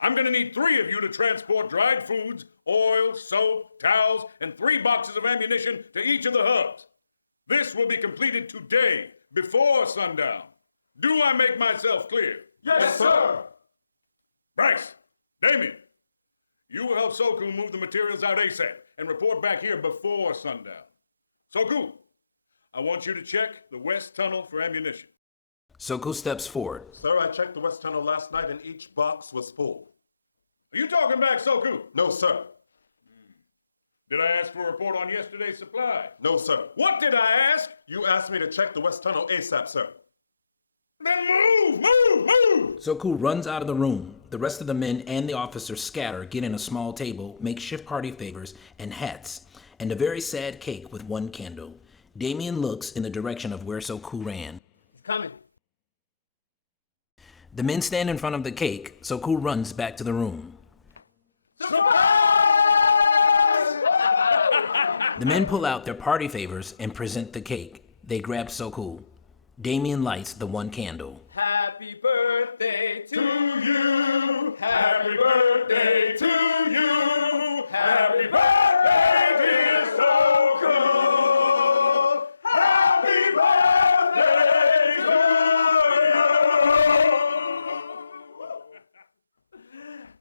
I'm gonna need 3 of you to transport dried foods, oil, soap, towels, and 3 boxes of ammunition to each of the hubs. This will be completed today, before sundown. Do I make myself clear? Yes, sir. Bryce, Damien, you will help Soku move the materials out ASAP and report back here before sundown. Soku, I want you to check the west tunnel for ammunition. Soku steps forward. Sir, I checked the west tunnel last night and each box was full. Are you talking back, Soku? No, sir. Did I ask for a report on yesterday's supply? No, sir. What did I ask? You asked me to check the west tunnel ASAP, sir. Then move! Soku runs out of the room. The rest of the men and the officers scatter, getting a small table, makeshift party favors, and hats, and a very sad cake with 1 candle. Damien looks in the direction of where Soku ran. He's coming. The men stand in front of the cake. Soku runs back to the room. The men pull out their party favors and present the cake. They grab Soku. Damien lights the 1 candle. Happy birthday to You, happy birthday to you. Happy birthday, dear Soku. Happy birthday to you.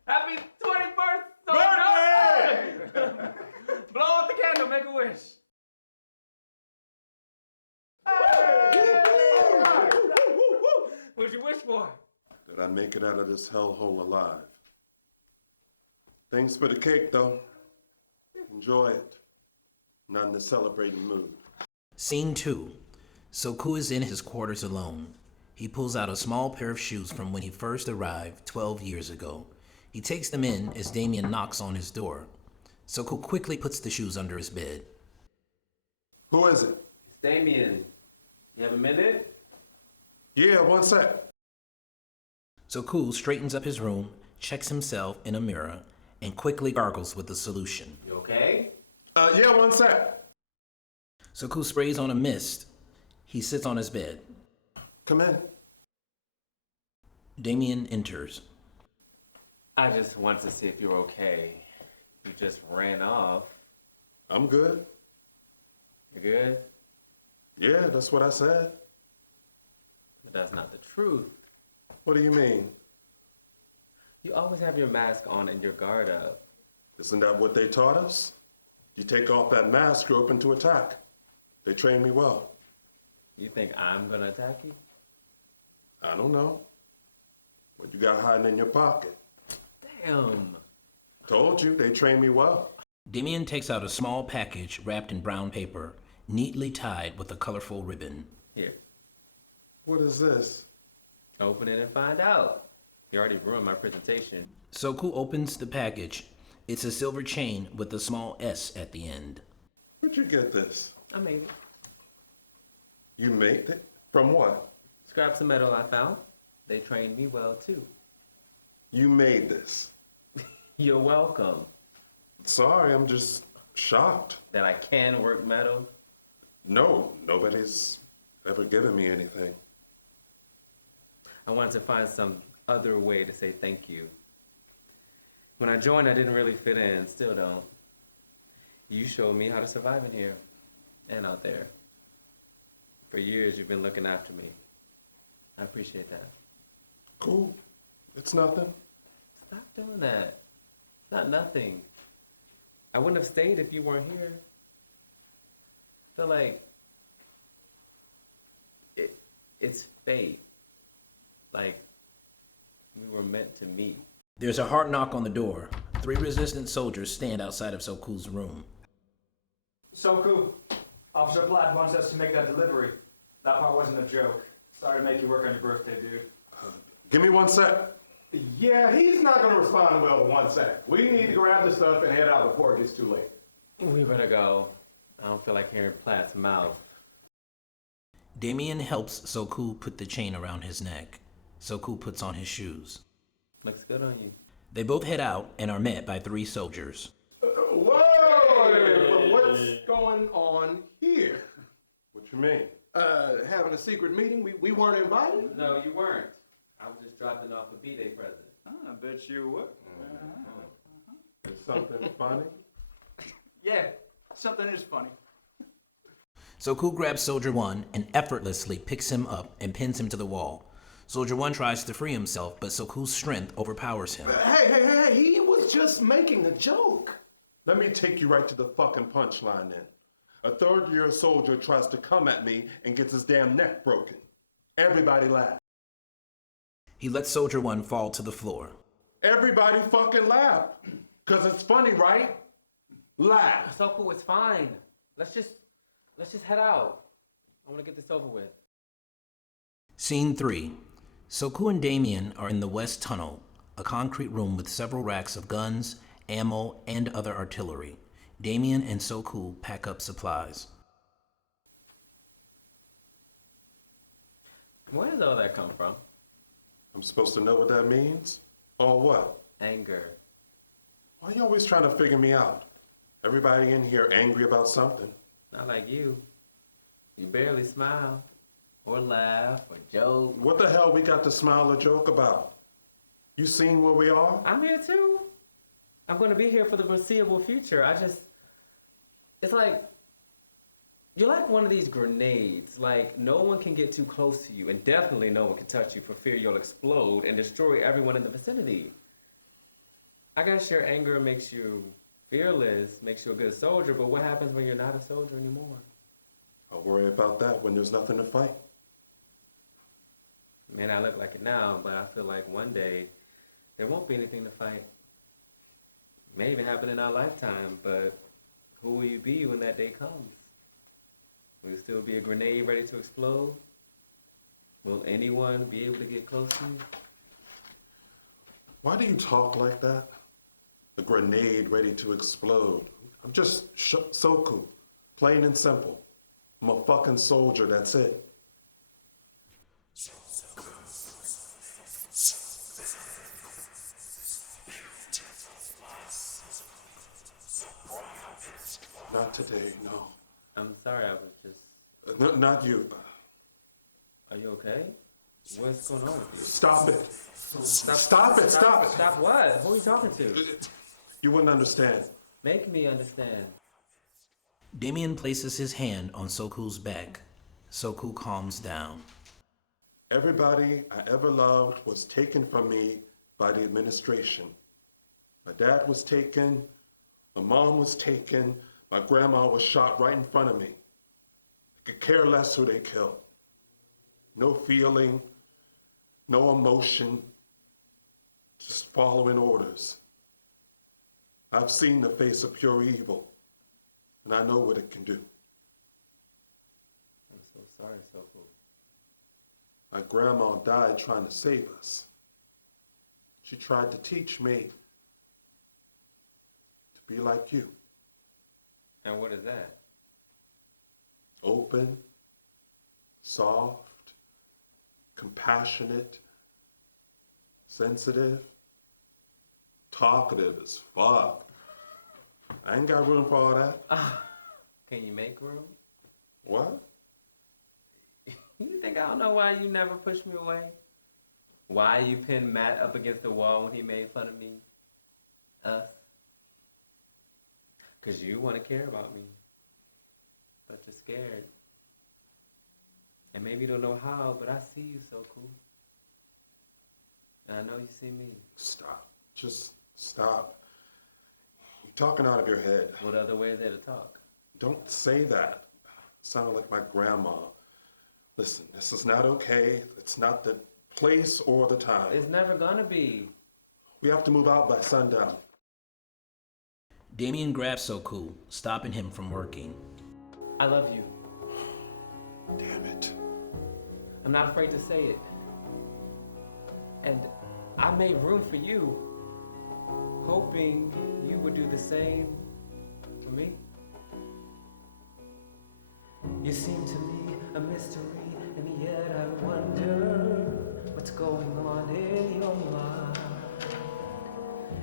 Happy 21st Birthday! Blow out the candle, make a wish. What'd you wish for? Did I make it out of this hellhole alive? Thanks for the cake, though. Enjoy it. Not in a celebrating mood. Scene 2. Soku is in his quarters alone. He pulls out a small pair of shoes from when he first arrived 12 years ago. He takes them in as Damien knocks on his door. Soku quickly puts the shoes under his bed. Who is it? It's Damien. You have a minute? Yeah, 1 sec. Soku straightens up his room, checks himself in a mirror, and quickly gargles with the solution. You okay? Yeah, 1 sec. Soku sprays on a mist. He sits on his bed. Come in. Damien enters. I just wanted to see if you're okay. You just ran off. I'm good. You good? Yeah, that's what I said. But that's not the truth. What do you mean? You always have your mask on and your guard up. Isn't that what they taught us? You take off that mask, you're open to attack. They trained me well. You think I'm gonna attack you? I don't know. What you got hiding in your pocket? Damn. Told you, they trained me well. Damien takes out a small package wrapped in brown paper, neatly tied with a colorful ribbon. Here, What is this? open it and find out. You already ruined my presentation. Soku opens the package. It's a silver chain with a small S at the end. Where'd you get this? I made it. You made it? From what? Scraps of metal I found. They trained me well too. You made this. You're welcome. Sorry, I'm just shocked. That I can work metal. No, nobody's ever given me anything. I wanted to find some other way to say thank you. When I joined, I didn't really fit in, still don't. You showed me how to survive in here and out there. For years, you've been looking after me. I appreciate that. Cool. It's nothing. Stop doing that. It's not nothing. I wouldn't have stayed if you weren't here. I feel like it's fate. Like we were meant to meet. There's a hard knock on the door. 3 resistant soldiers stand outside of Soku's room. Soku, Officer Platt wants us to make that delivery. That part wasn't a joke. Sorry to make you work on your birthday, dude. Give me 1 sec. Yeah, he's not going to respond well to 1 sec. We need to grab the stuff and head out before it gets too late. We better go. I don't feel like hearing Platt's mouth. Damien helps Soku put the chain around his neck. Soku puts on his shoes. Looks good on you. They both head out and are met by 3 soldiers. Whoa! What's going on here? What you mean? Having a secret meeting? We weren't invited? No, you weren't. I was just dropping off a B-Day present. I bet you were. Is something funny? Yeah, something is funny. Soku grabs Soldier 1 and effortlessly picks him up and pins him to the wall. Soldier 1 tries to free himself, but Soku's strength overpowers him. Hey, he was just making a joke. Let me take you right to the fucking punchline then. A third-year soldier tries to come at me and gets his damn neck broken. Everybody laugh. He lets Soldier 1 fall to the floor. Everybody fucking laugh. Cause it's funny, right? Laugh. Soku, it's fine. Let's just head out. I want to get this over with. Scene 3. Soku and Damien are in the West Tunnel, a concrete room with several racks of guns, ammo, and other artillery. Damien and Soku pack up supplies. Where does all that come from? I'm supposed to know what that means? Or what? Anger. Why are you always trying to figure me out? Everybody in here angry about something. Not like you. You barely smile, or laugh, or joke. What the hell we got to smile or joke about? You seen where we are? I'm here too. I'm going to be here for the foreseeable future. It's like, you're like one of these grenades. Like, no one can get too close to you, and definitely no one can touch you for fear you'll explode and destroy everyone in the vicinity. I guess your anger makes you fearless, makes you a good soldier, but what happens when you're not a soldier anymore? I'll worry about that when there's nothing to fight. Man, I look like it now, but I feel like one day there won't be anything to fight. It may even happen in our lifetime, but who will you be when that day comes? Will you still be a grenade ready to explode? Will anyone be able to get close to you? Why do you talk like that? A grenade ready to explode. I'm just Soku, plain and simple. I'm a fucking soldier, that's it. Not today, no. I'm sorry, I was just... Not you. Are you okay? What's going on with you? Stop it. Stop it. Stop what? Who are you talking to? You wouldn't understand. Make me understand. Damien places his hand on Soku's back. Soku calms down. Everybody I ever loved was taken from me by the administration. My dad was taken, my mom was taken, my grandma was shot right in front of me. I could care less who they killed. No feeling, no emotion, just following orders. I've seen the face of pure evil, and I know what it can do. I'm so sorry, Soku. My grandma died trying to save us. She tried to teach me to be like you. And what is that? Open, soft, compassionate, sensitive, talkative as fuck. I ain't got room for all that. Can you make room? What? You think I don't know why you never pushed me away? Why you pinned Matt up against the wall when he made fun of me? Us? Because you want to care about me. But you're scared. And maybe you don't know how, but I see you, Soku. And I know you see me. Stop. Just stop. You're talking out of your head. What other way is there to talk? Don't say that. Sound like my grandma. Listen, this is not okay. It's not the place or the time. It's never gonna be. We have to move out by sundown. Damien grabs Soku, stopping him from working. I love you. Damn it. I'm not afraid to say it. And I made room for you, hoping you would do the same for me. You seem to me a mystery, and yet I wonder what's going on in your mind.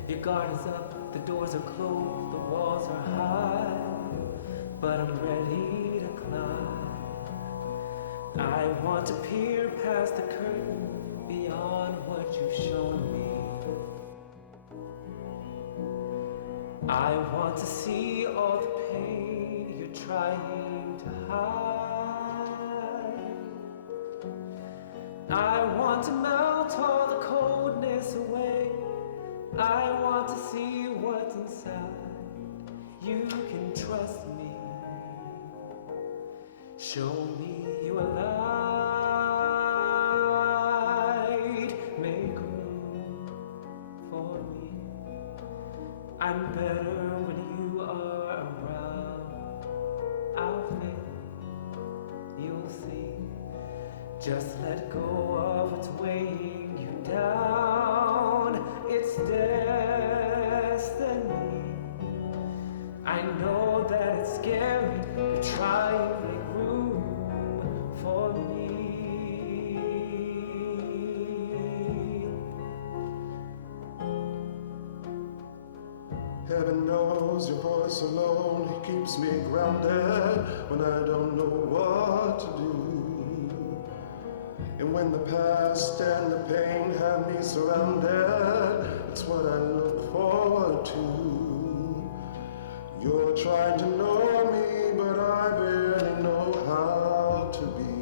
Your guard is up, the doors are closed, the walls are high, but I'm ready to climb. I want to peer past the curtain beyond what you've shown me. I want to see all the pain you're trying to hide. I want to melt all the coldness away. I want to see what's inside. You can trust me. Show me your light. Make room for me. I'm better when you are around. I'll feel, you'll see. Just let go of what's weighing you down. It's destiny. I know that it's scary to try and make room for me. Heaven knows your voice alone keeps me grounded when I don't know what to do. And when the past and the pain have me surrounded, it's what I look forward to. You're trying to know me, but I barely know how to be.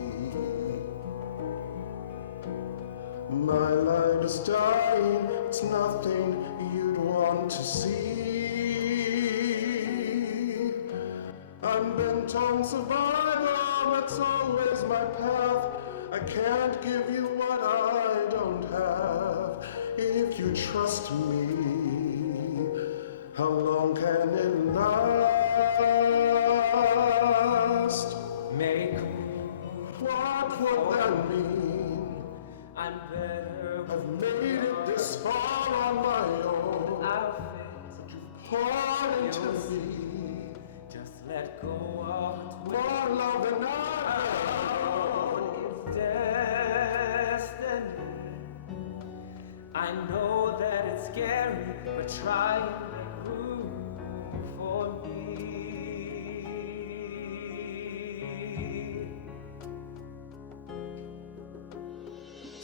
My light is dying, it's nothing you'd want to see. I'm bent on survival, that's always my path. I can't give you what I don't have. If you trust me, how long can it last? Make What would that mean? I'm better. I've made it this far on my own. I'll Pour into me. just let go of More love than I know. it's destiny. I know that it's scary, but try and make room for me.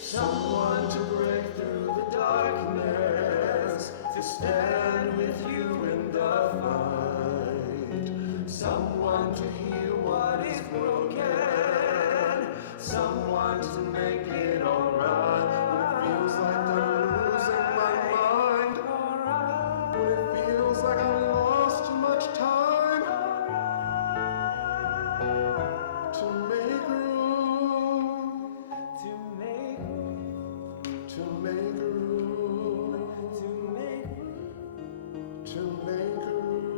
Someone to break through the darkness, to stand with you in the fight. Someone to heal what is broken. Someone to make it alright. When it feels like I'm losing my mind. When it feels like I've lost too much time. To make room. To make room, To make room. to make room, To make room.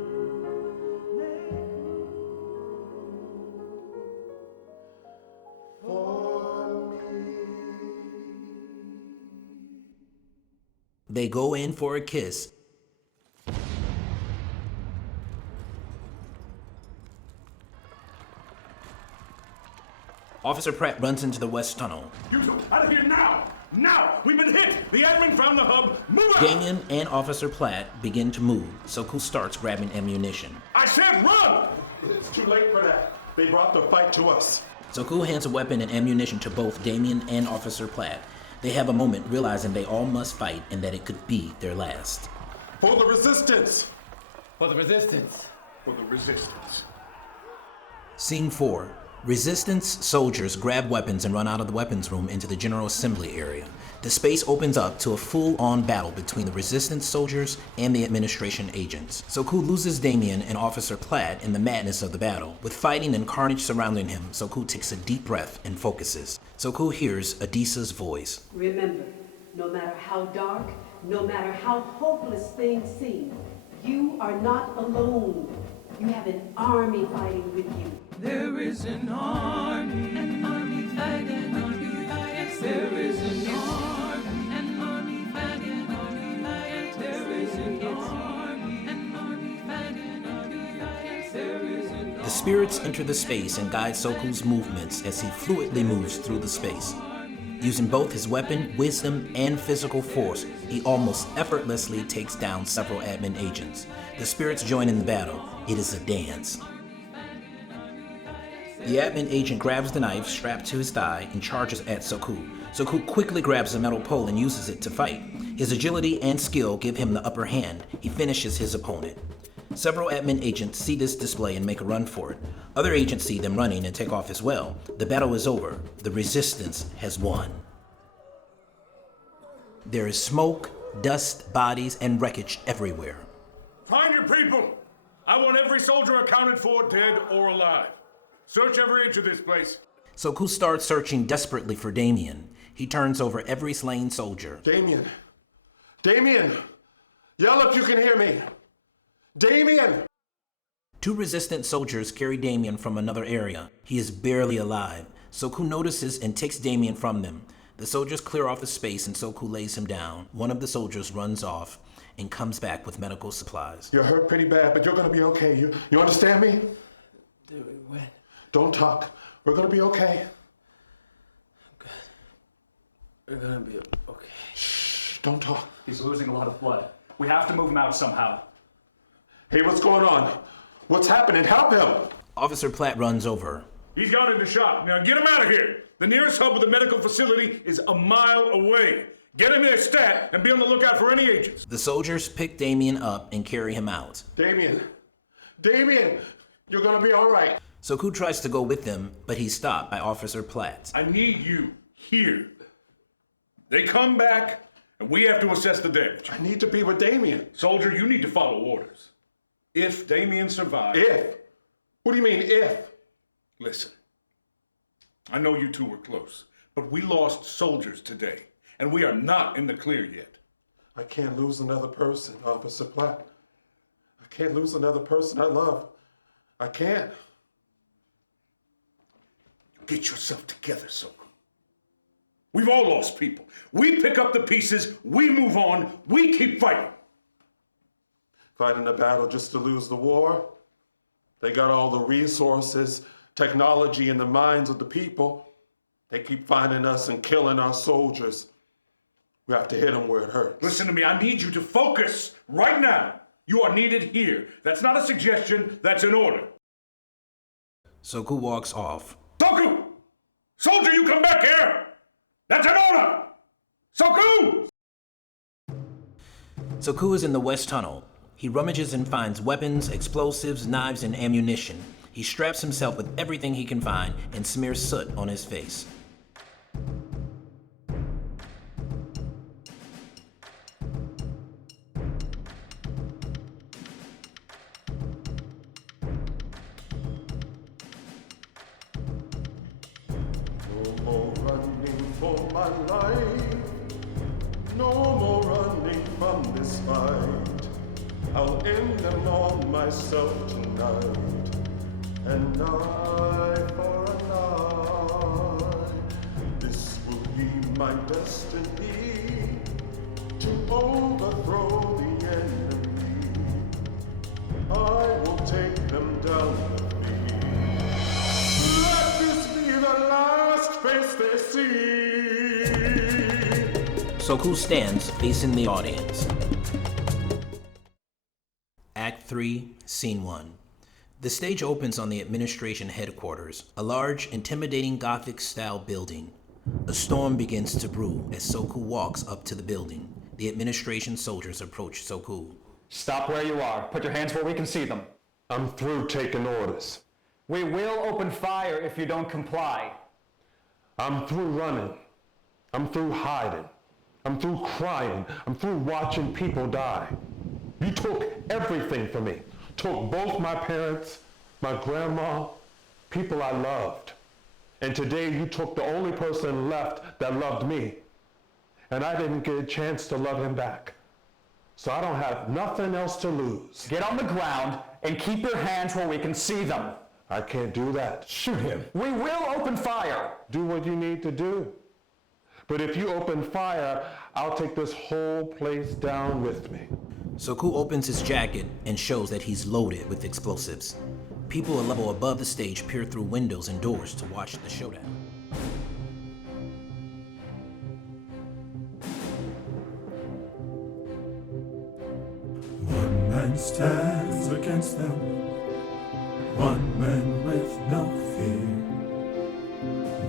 For me. They go in for a kiss. Officer Pratt runs into the West Tunnel. You two, out of here now! Now! We've been hit! The admin found the hub! Move out! Damien and Officer Platt begin to move. Soku starts grabbing ammunition. I said run! It's too late for that. They brought the fight to us. Soku hands a weapon and ammunition to both Damien and Officer Platt. They have a moment realizing they all must fight and that it could be their last. For the resistance! for the resistance. For the resistance. Scene 4. Resistance soldiers grab weapons and run out of the weapons room into the General Assembly area. The space opens up to a full-on battle between the Resistance soldiers and the administration agents. Soku loses Damien and Officer Platt in the madness of the battle. With fighting and carnage surrounding him, Soku takes a deep breath and focuses. Soku hears Adisa's voice. Remember, no matter how dark, no matter how hopeless things seem, you are not alone. You have an army fighting with you. There is an army fighting, there is an army fighting, there is an army fighting, there is an The spirits enter the space and guide Soku's movements as he fluidly moves through the space. Using both his weapon, wisdom, and physical force, he almost effortlessly takes down several admin agents. The spirits join in the battle. It is a dance. The admin agent grabs the knife strapped to his thigh and charges at Soku. Soku quickly grabs a metal pole and uses it to fight. His agility and skill give him the upper hand. He finishes his opponent. Several admin agents see this display and make a run for it. Other agents see them running and take off as well. The battle is over. The resistance has won. There is smoke, dust, bodies, and wreckage everywhere. Find your people! I want every soldier accounted for, dead or alive. Search every inch of this place. Soku starts searching desperately for Damien. He turns over every slain soldier. Damien! Damien! Yell if you can hear me! Damien! 2 resistant soldiers carry Damien from another area. He is barely alive. Soku notices and takes Damien from them. The soldiers clear off the space and Soku lays him down. One of the soldiers runs off and comes back with medical supplies. You're hurt pretty bad, but you're gonna be okay. You understand me? When? Don't talk. We're gonna be okay. We're gonna be okay. Shh, don't talk. He's losing a lot of blood. We have to move him out somehow. Hey, what's going on? What's happening? Help him! Officer Platt runs over. He's gone into shock. Now get him out of here. The nearest hub of the medical facility is a mile away. Get him there stat and be on the lookout for any agents. The soldiers pick Damien up and carry him out. Damien! Damien! You're gonna be all right. Soku tries to go with them, but he's stopped by Officer Platt. I need you here. They come back, and we have to assess the damage. I need to be with Damien. Soldier, you need to follow orders. If Damien survives... If? What do you mean, if? Listen, I know you two were close, but we lost soldiers today, and we are not in the clear yet. I can't lose another person, Officer Platt. I can't lose another person I love. I can't. Get yourself together, Soku. We've all lost people. We pick up the pieces, we move on, we keep fighting. Fighting a battle just to lose the war? They got all the resources, technology in the minds of the people. They keep finding us and killing our soldiers. We have to hit them where it hurts. Listen to me, I need you to focus right now. You are needed here. That's not a suggestion, that's an order. Soku walks off. Soku! Soldier, you come back here! That's an order! Soku! Soku is in the West Tunnel. He rummages and finds weapons, explosives, knives, and ammunition. He straps himself with everything he can find and smears soot on his face. No more running for my life. No more running from this fight. I'll end them on myself tonight. An eye for an eye. This will be my destiny to overthrow the enemy. I will take them down with me. Let this be the last face they see. Soku stands facing the audience. Act 3, Scene 1. The stage opens on the administration headquarters, a large, intimidating Gothic-style building. A storm begins to brew as Soku walks up to the building. The administration soldiers approach Soku. Stop where you are. Put your hands where we can see them. I'm through taking orders. We will open fire if you don't comply. I'm through running. I'm through hiding. I'm through crying. I'm through watching people die. You took everything from me. Took both my parents, my grandma, people I loved. And today you took the only person left that loved me. And I didn't get a chance to love him back. So I don't have nothing else to lose. Get on the ground and keep your hands where we can see them. I can't do that. Shoot him. We will open fire. Do what you need to do. But if you open fire, I'll take this whole place down with me. Soku opens his jacket and shows that he's loaded with explosives. People a level above the stage peer through windows and doors to watch the showdown. One man stands against them. One man with no fear.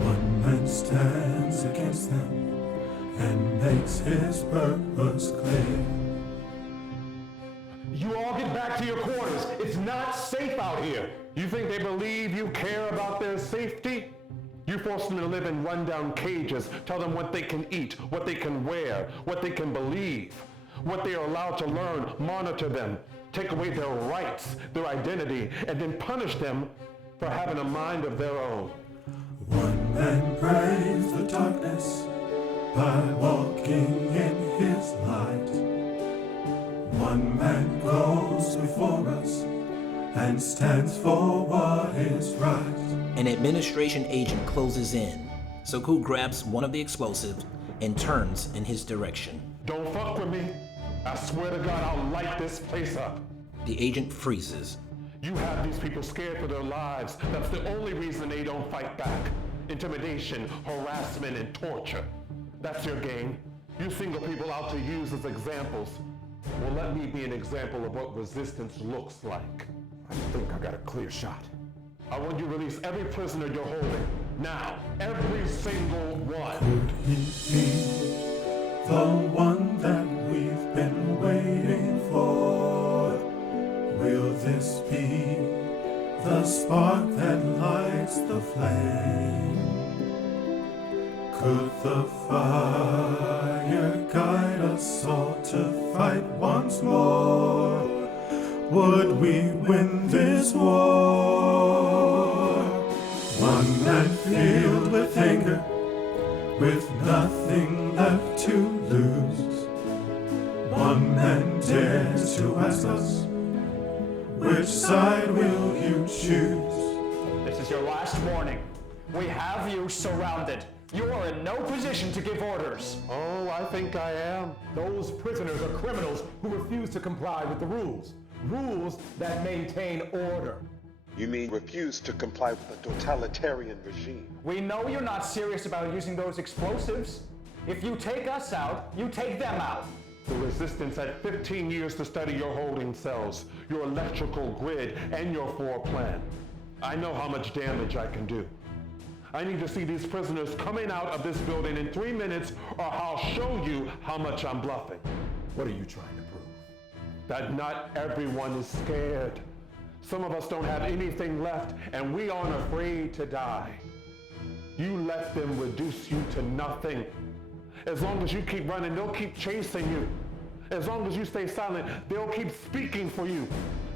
One man stands against them and makes his purpose clear. You all get back to your quarters. It's not safe out here. You think they believe you care about their safety? You force them to live in rundown cages, tell them what they can eat, what they can wear, what they can believe, what they are allowed to learn, monitor them, take away their rights, their identity, and then punish them for having a mind of their own. One man braves the darkness by walking in his light. One man goes before us and stands for what is right. An administration agent closes in. Soku grabs one of the explosives and turns in his direction. Don't fuck with me. I swear to God, I'll light this place up. The agent freezes. You have these people scared for their lives. That's the only reason they don't fight back. Intimidation, harassment, and torture. That's your game. You single people out to use as examples. Well, let me be an example of what resistance looks like. I think I got a clear shot. I want you to release every prisoner you're holding. Now, every single one. Could he be the one that we've been waiting for? Will this be the spark that lights the flame? Could the fire guide us all to fight once more? Would we win this war? One man filled with anger, with nothing left to lose. One man dares to ask us, which side will you choose? This is your last warning. We have you surrounded. You are in no position to give orders. Oh, I think I am. Those prisoners are criminals who refuse to comply with the rules. Rules that maintain order. You mean refuse to comply with the totalitarian regime? We know you're not serious about using those explosives. If you take us out, you take them out. The resistance had 15 years to study your holding cells, your electrical grid, and your floor plan. I know how much damage I can do. I need to see these prisoners coming out of this building in 3 minutes, or I'll show you how much I'm bluffing. What are you trying to prove? That not everyone is scared. Some of us don't have anything left, and we aren't afraid to die. You let them reduce you to nothing. As long as you keep running, they'll keep chasing you. As long as you stay silent, they'll keep speaking for you,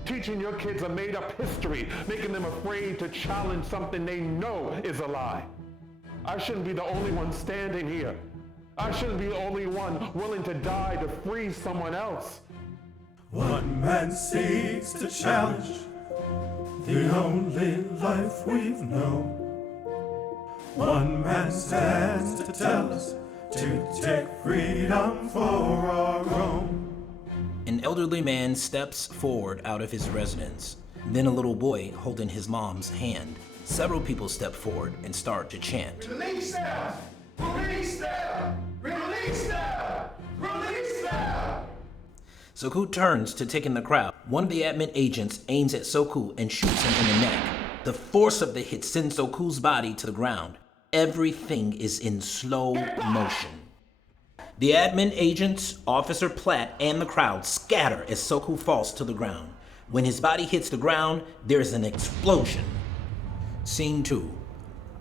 teaching your kids a made-up history, making them afraid to challenge something they know is a lie. I shouldn't be the only one standing here. I shouldn't be the only one willing to die to free someone else. One man seeks to challenge the only life we've known. One man stands to tell us to take freedom for our own. An elderly man steps forward out of his residence. Then a little boy holding his mom's hand. Several people step forward and start to chant. Release them! Release them! Release them! Release them! Soku turns to take in the crowd. One of the admin agents aims at Soku and shoots him in the neck. The force of the hit sends Soku's body to the ground. Everything is in slow motion. The admin agents, Officer Platt, and the crowd scatter as Soku falls to the ground. When his body hits the ground, there's an explosion. Scene 2.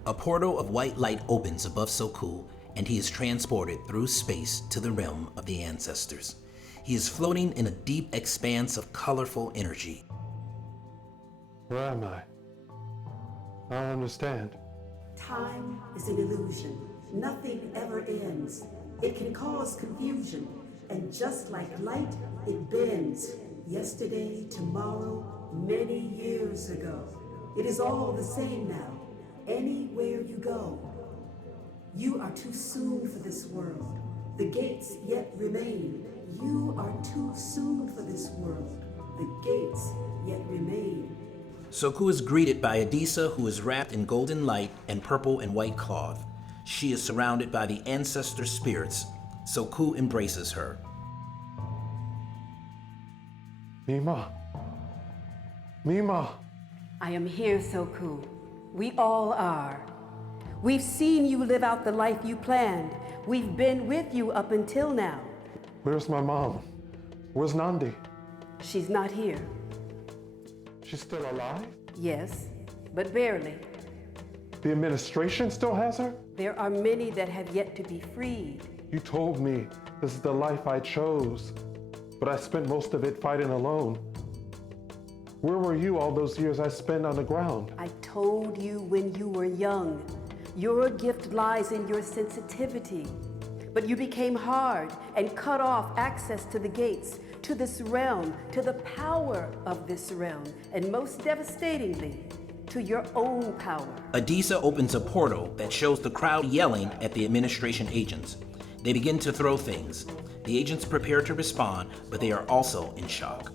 A portal of white light opens above Soku, and he is transported through space to the realm of the ancestors. He is floating in a deep expanse of colorful energy. Where am I? I don't understand. Time is an illusion. Nothing ever ends. It can cause confusion, and just like light, it bends. Yesterday, tomorrow, many years ago. It is all the same now, anywhere you go. You are too soon for this world. The gates yet remain. You are too soon for this world. The gates yet remain. Soku is greeted by Adisa, who is wrapped in golden light and purple and white cloth. She is surrounded by the ancestor spirits. Soku embraces her. Mima. Mima. I am here, Soku. We all are. We've seen you live out the life you planned. We've been with you up until now. Where's my mom? Where's Nandi? She's not here. She's still alive? Yes, but barely. The administration still has her? There are many that have yet to be freed. You told me this is the life I chose, but I spent most of it fighting alone. Where were you all those years I spent on the ground? I told you when you were young. Your gift lies in your sensitivity. But you became hard and cut off access to the gates, to this realm, to the power of this realm, and most devastatingly, to your own power. Adisa opens a portal that shows the crowd yelling at the administration agents. They begin to throw things. The agents prepare to respond, but they are also in shock.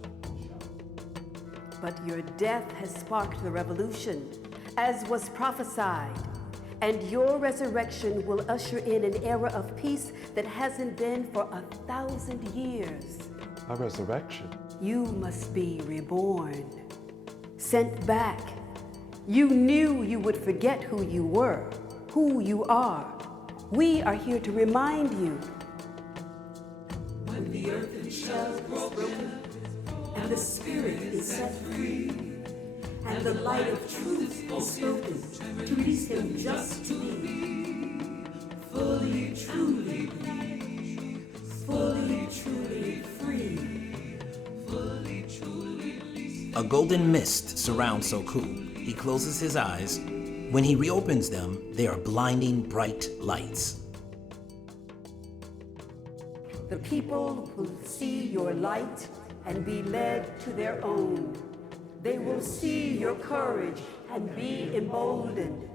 But your death has sparked the revolution, as was prophesied. And your resurrection will usher in an era of peace that hasn't been for 1,000 years. My resurrection? You must be reborn, sent back. You knew you would forget who you were, who you are. We are here to remind you. When the earth shell is broken, and the spirit is set free, and the light of truth is spoken to release him just to be fully, truly, fully, truly free, fully, truly. A golden mist surrounds Soku. He closes his eyes. When he reopens them, they are blinding bright lights. The people will see your light and be led to their own. They will see your courage and be emboldened.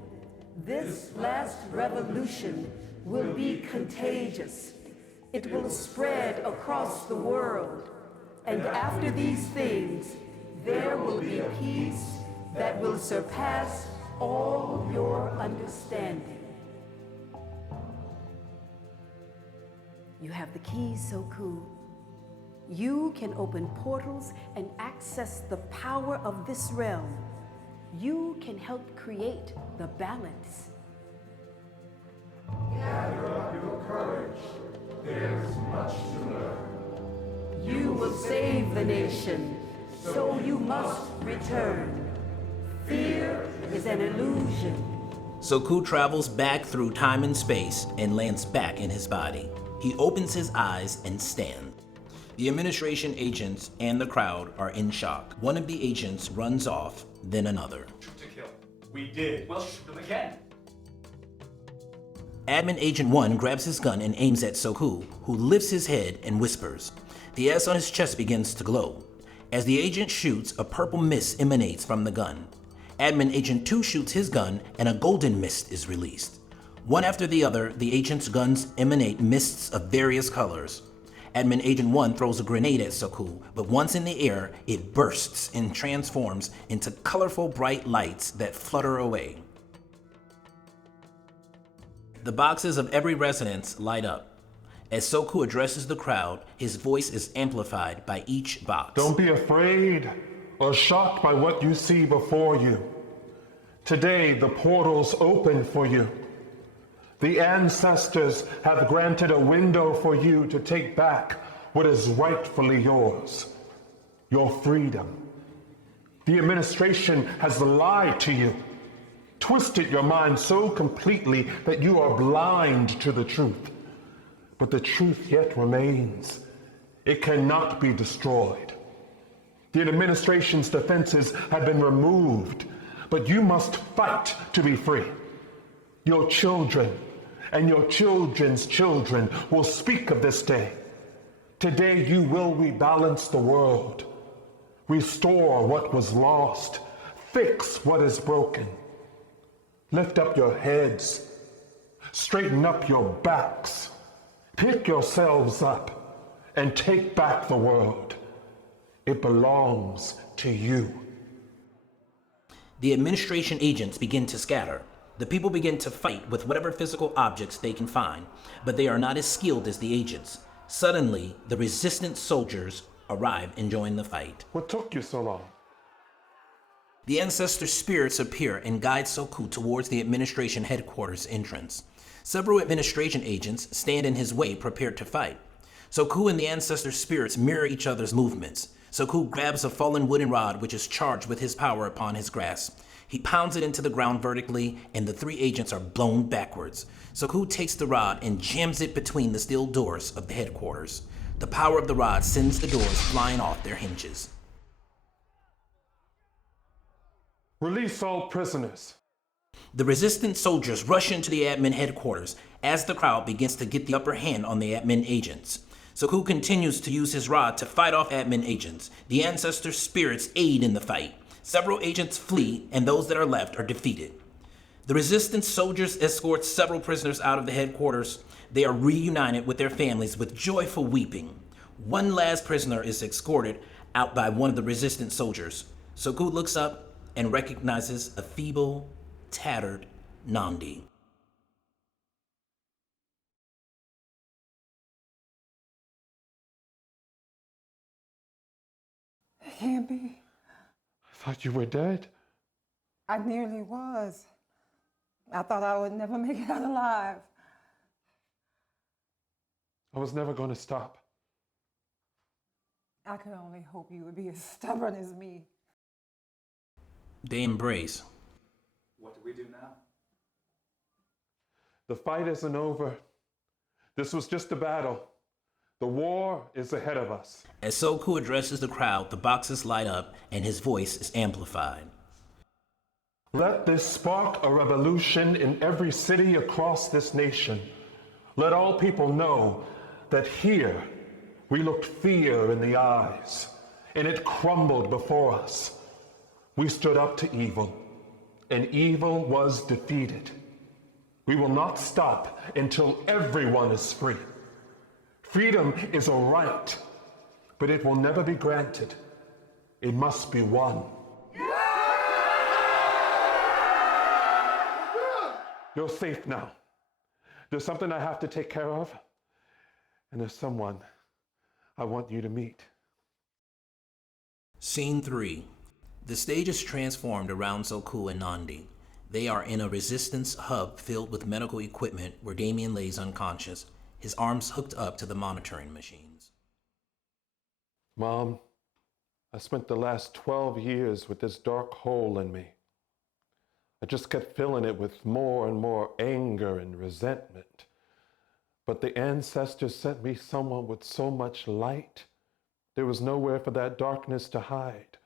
This last revolution will be contagious. It will spread across the world. And after these things, there will be peace that will surpass all your understanding. You have the keys, Soku. You can open portals and access the power of this realm. You can help create the balance. Gather up your courage. There's much to learn. You will save the nation, so you must return. Fear is an illusion. Soku travels back through time and space and lands back in his body. He opens his eyes and stands. The administration agents and the crowd are in shock. One of the agents runs off, then another. To kill. We did. Well, shoot them again. Admin Agent 1 grabs his gun and aims at Soku, who lifts his head and whispers. The S on his chest begins to glow. As the agent shoots, a purple mist emanates from the gun. Admin Agent 2 shoots his gun and a golden mist is released. One after the other, the agents' guns emanate mists of various colors. Admin Agent 1 throws a grenade at Soku, but once in the air, it bursts and transforms into colorful bright lights that flutter away. The boxes of every residence light up. As Soku addresses the crowd, his voice is amplified by each box. Don't be afraid or shocked by what you see before you. Today, the portals open for you. The ancestors have granted a window for you to take back what is rightfully yours, your freedom. The administration has lied to you, twisted your mind so completely that you are blind to the truth. But the truth yet remains. It cannot be destroyed. The administration's defenses have been removed, but you must fight to be free. Your children and your children's children will speak of this day. Today you will rebalance the world, restore what was lost, fix what is broken. Lift up your heads, straighten up your backs, pick yourselves up, and take back the world. It belongs to you. The administration agents begin to scatter. The people begin to fight with whatever physical objects they can find, but they are not as skilled as the agents. Suddenly, the resistance soldiers arrive and join the fight. What took you so long? The ancestor spirits appear and guide Soku towards the administration headquarters entrance. Several administration agents stand in his way, prepared to fight. Soku and the ancestor spirits mirror each other's movements. Soku grabs a fallen wooden rod which is charged with his power upon his grasp. He pounds it into the ground vertically, and the three agents are blown backwards. Soku takes the rod and jams it between the steel doors of the headquarters. The power of the rod sends the doors flying off their hinges. Release all prisoners. The resistant soldiers rush into the admin headquarters as the crowd begins to get the upper hand on the admin agents. Soku continues to use his rod to fight off admin agents. The ancestor spirits aid in the fight. Several agents flee, and those that are left are defeated. The resistance soldiers escort several prisoners out of the headquarters. They are reunited with their families with joyful weeping. One last prisoner is escorted out by one of the resistant soldiers. Soku looks up and recognizes a feeble, tattered Nandi. It can't be. I thought you were dead. I nearly was. I thought I would never make it out alive. I was never going to stop. I could only hope you would be as stubborn as me. They embrace. What do we do now? The fight isn't over. This was just a battle. The war is ahead of us. As Soku addresses the crowd, the boxes light up and his voice is amplified. Let this spark a revolution in every city across this nation. Let all people know that here we looked fear in the eyes, and it crumbled before us. We stood up to evil, and evil was defeated. We will not stop until everyone is free. Freedom is a right, but it will never be granted. It must be won. You're safe now. There's something I have to take care of, and there's someone I want you to meet. Scene 3. The stage is transformed around Soku and Nandi. They are in a resistance hub filled with medical equipment where Damien lays unconscious, his arms hooked up to the monitoring machines. Mom, I spent the last 12 years with this dark hole in me. I just kept filling it with more and more anger and resentment. But the ancestors sent me someone with so much light, there was nowhere for that darkness to hide.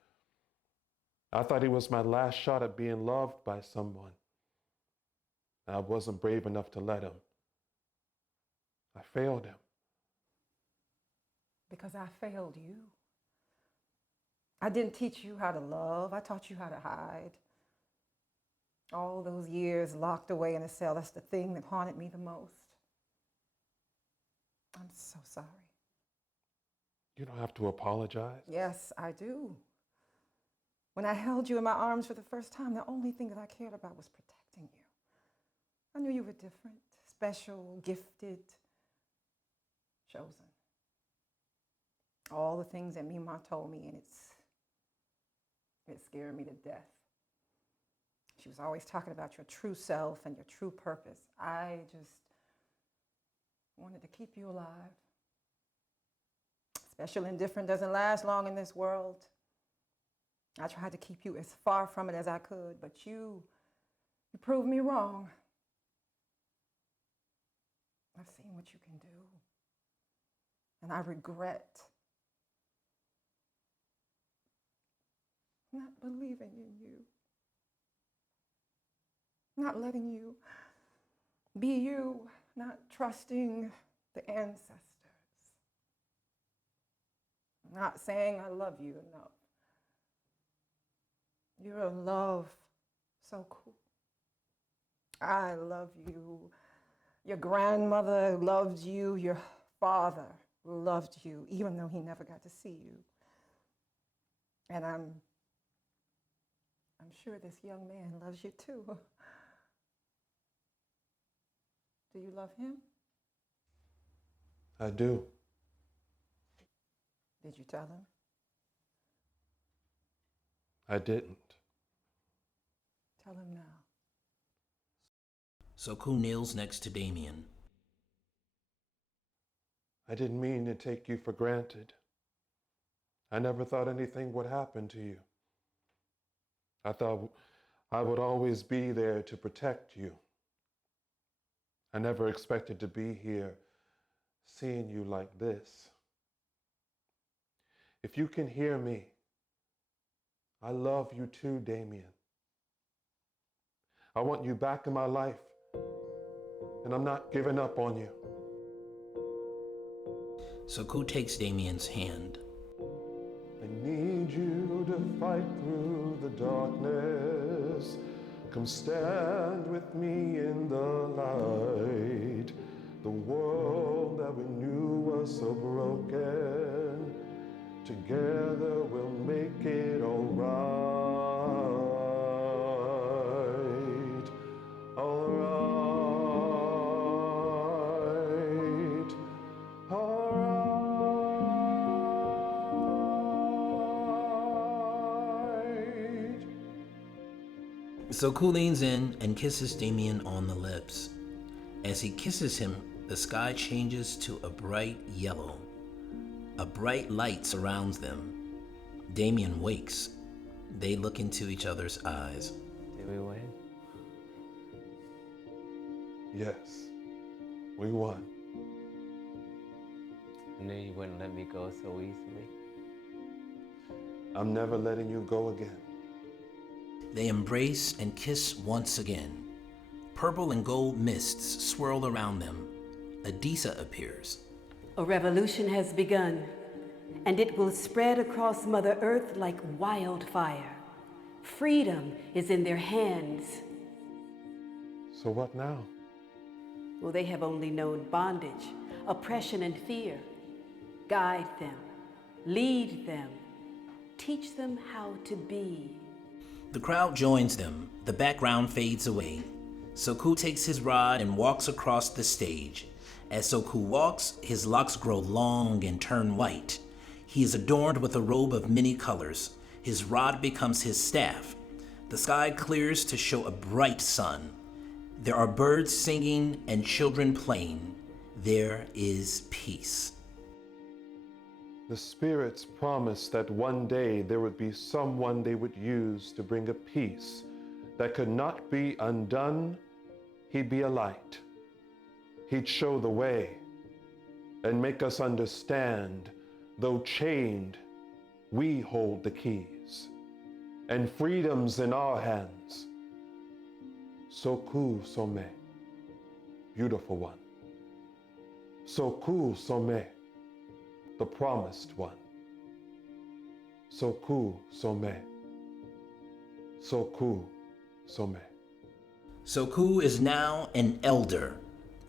I thought he was my last shot at being loved by someone. I wasn't brave enough to let him. I failed him. Because I failed you. I didn't teach you how to love. I taught you how to hide. All those years locked away in a cell, that's the thing that haunted me the most. I'm so sorry. You don't have to apologize. Yes, I do. When I held you in my arms for the first time, the only thing that I cared about was protecting you. I knew you were different, special, gifted, chosen. All the things that Mima told me, and it scared me to death. She was always talking about your true self and your true purpose. I just wanted to keep you alive. Special and different doesn't last long in this world. I tried to keep you as far from it as I could, but you proved me wrong. I've seen what you can do, and I regret not believing in you, not letting you be you, not trusting the ancestors, not saying I love you enough. You're a love so cool. I love you. Your grandmother loved you. Your father loved you, even though he never got to see you. And I'm sure this young man loves you too. Do you love him? I do. Did you tell him? I didn't. Tell him now. Soku kneels next to Damien. I didn't mean to take you for granted. I never thought anything would happen to you. I thought I would always be there to protect you. I never expected to be here seeing you like this. If you can hear me, I love you too, Damien. I want you back in my life, and I'm not giving up on you. Soku takes Damien's hand. I need you to fight through the darkness. Come stand with me in the light. The world that we knew was so broken. Together we'll make it all right. All right. All right. Soku leans in and kisses Damien on the lips. As he kisses him, the sky changes to a bright yellow. A bright light surrounds them. Damien wakes. They look into each other's eyes. Did we win? Yes, we won. I knew you wouldn't let me go so easily. I'm never letting you go again. They embrace and kiss once again. Purple and gold mists swirl around them. Adisa appears. A revolution has begun, and it will spread across Mother Earth like wildfire. Freedom is in their hands. So what now? Well, they have only known bondage, oppression, and fear. Guide them, lead them, teach them how to be. The crowd joins them. The background fades away. Soku takes his rod and walks across the stage. As Soku walks, his locks grow long and turn white. He is adorned with a robe of many colors. His rod becomes his staff. The sky clears to show a bright sun. There are birds singing and children playing. There is peace. The spirits promised that one day there would be someone they would use to bring a peace that could not be undone. He'd be a light. He'd show the way and make us understand, though chained, we hold the keys, and freedom's in our hands. Soku Some, beautiful one. Soku Some, the promised one. Soku Some. Soku Some. Soku is now an elder.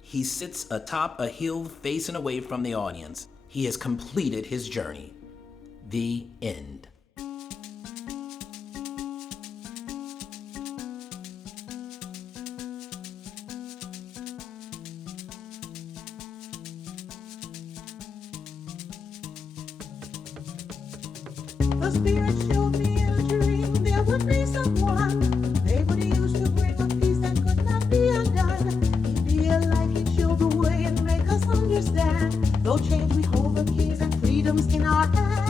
He sits atop a hill facing away from the audience. He has completed his journey. The end. The spirit showed me in a dream there would be someone they would use to bring a peace that could not be undone. He'd be a light, he'd show the way and make us understand. Though change, we hold the keys and freedom's in our hands.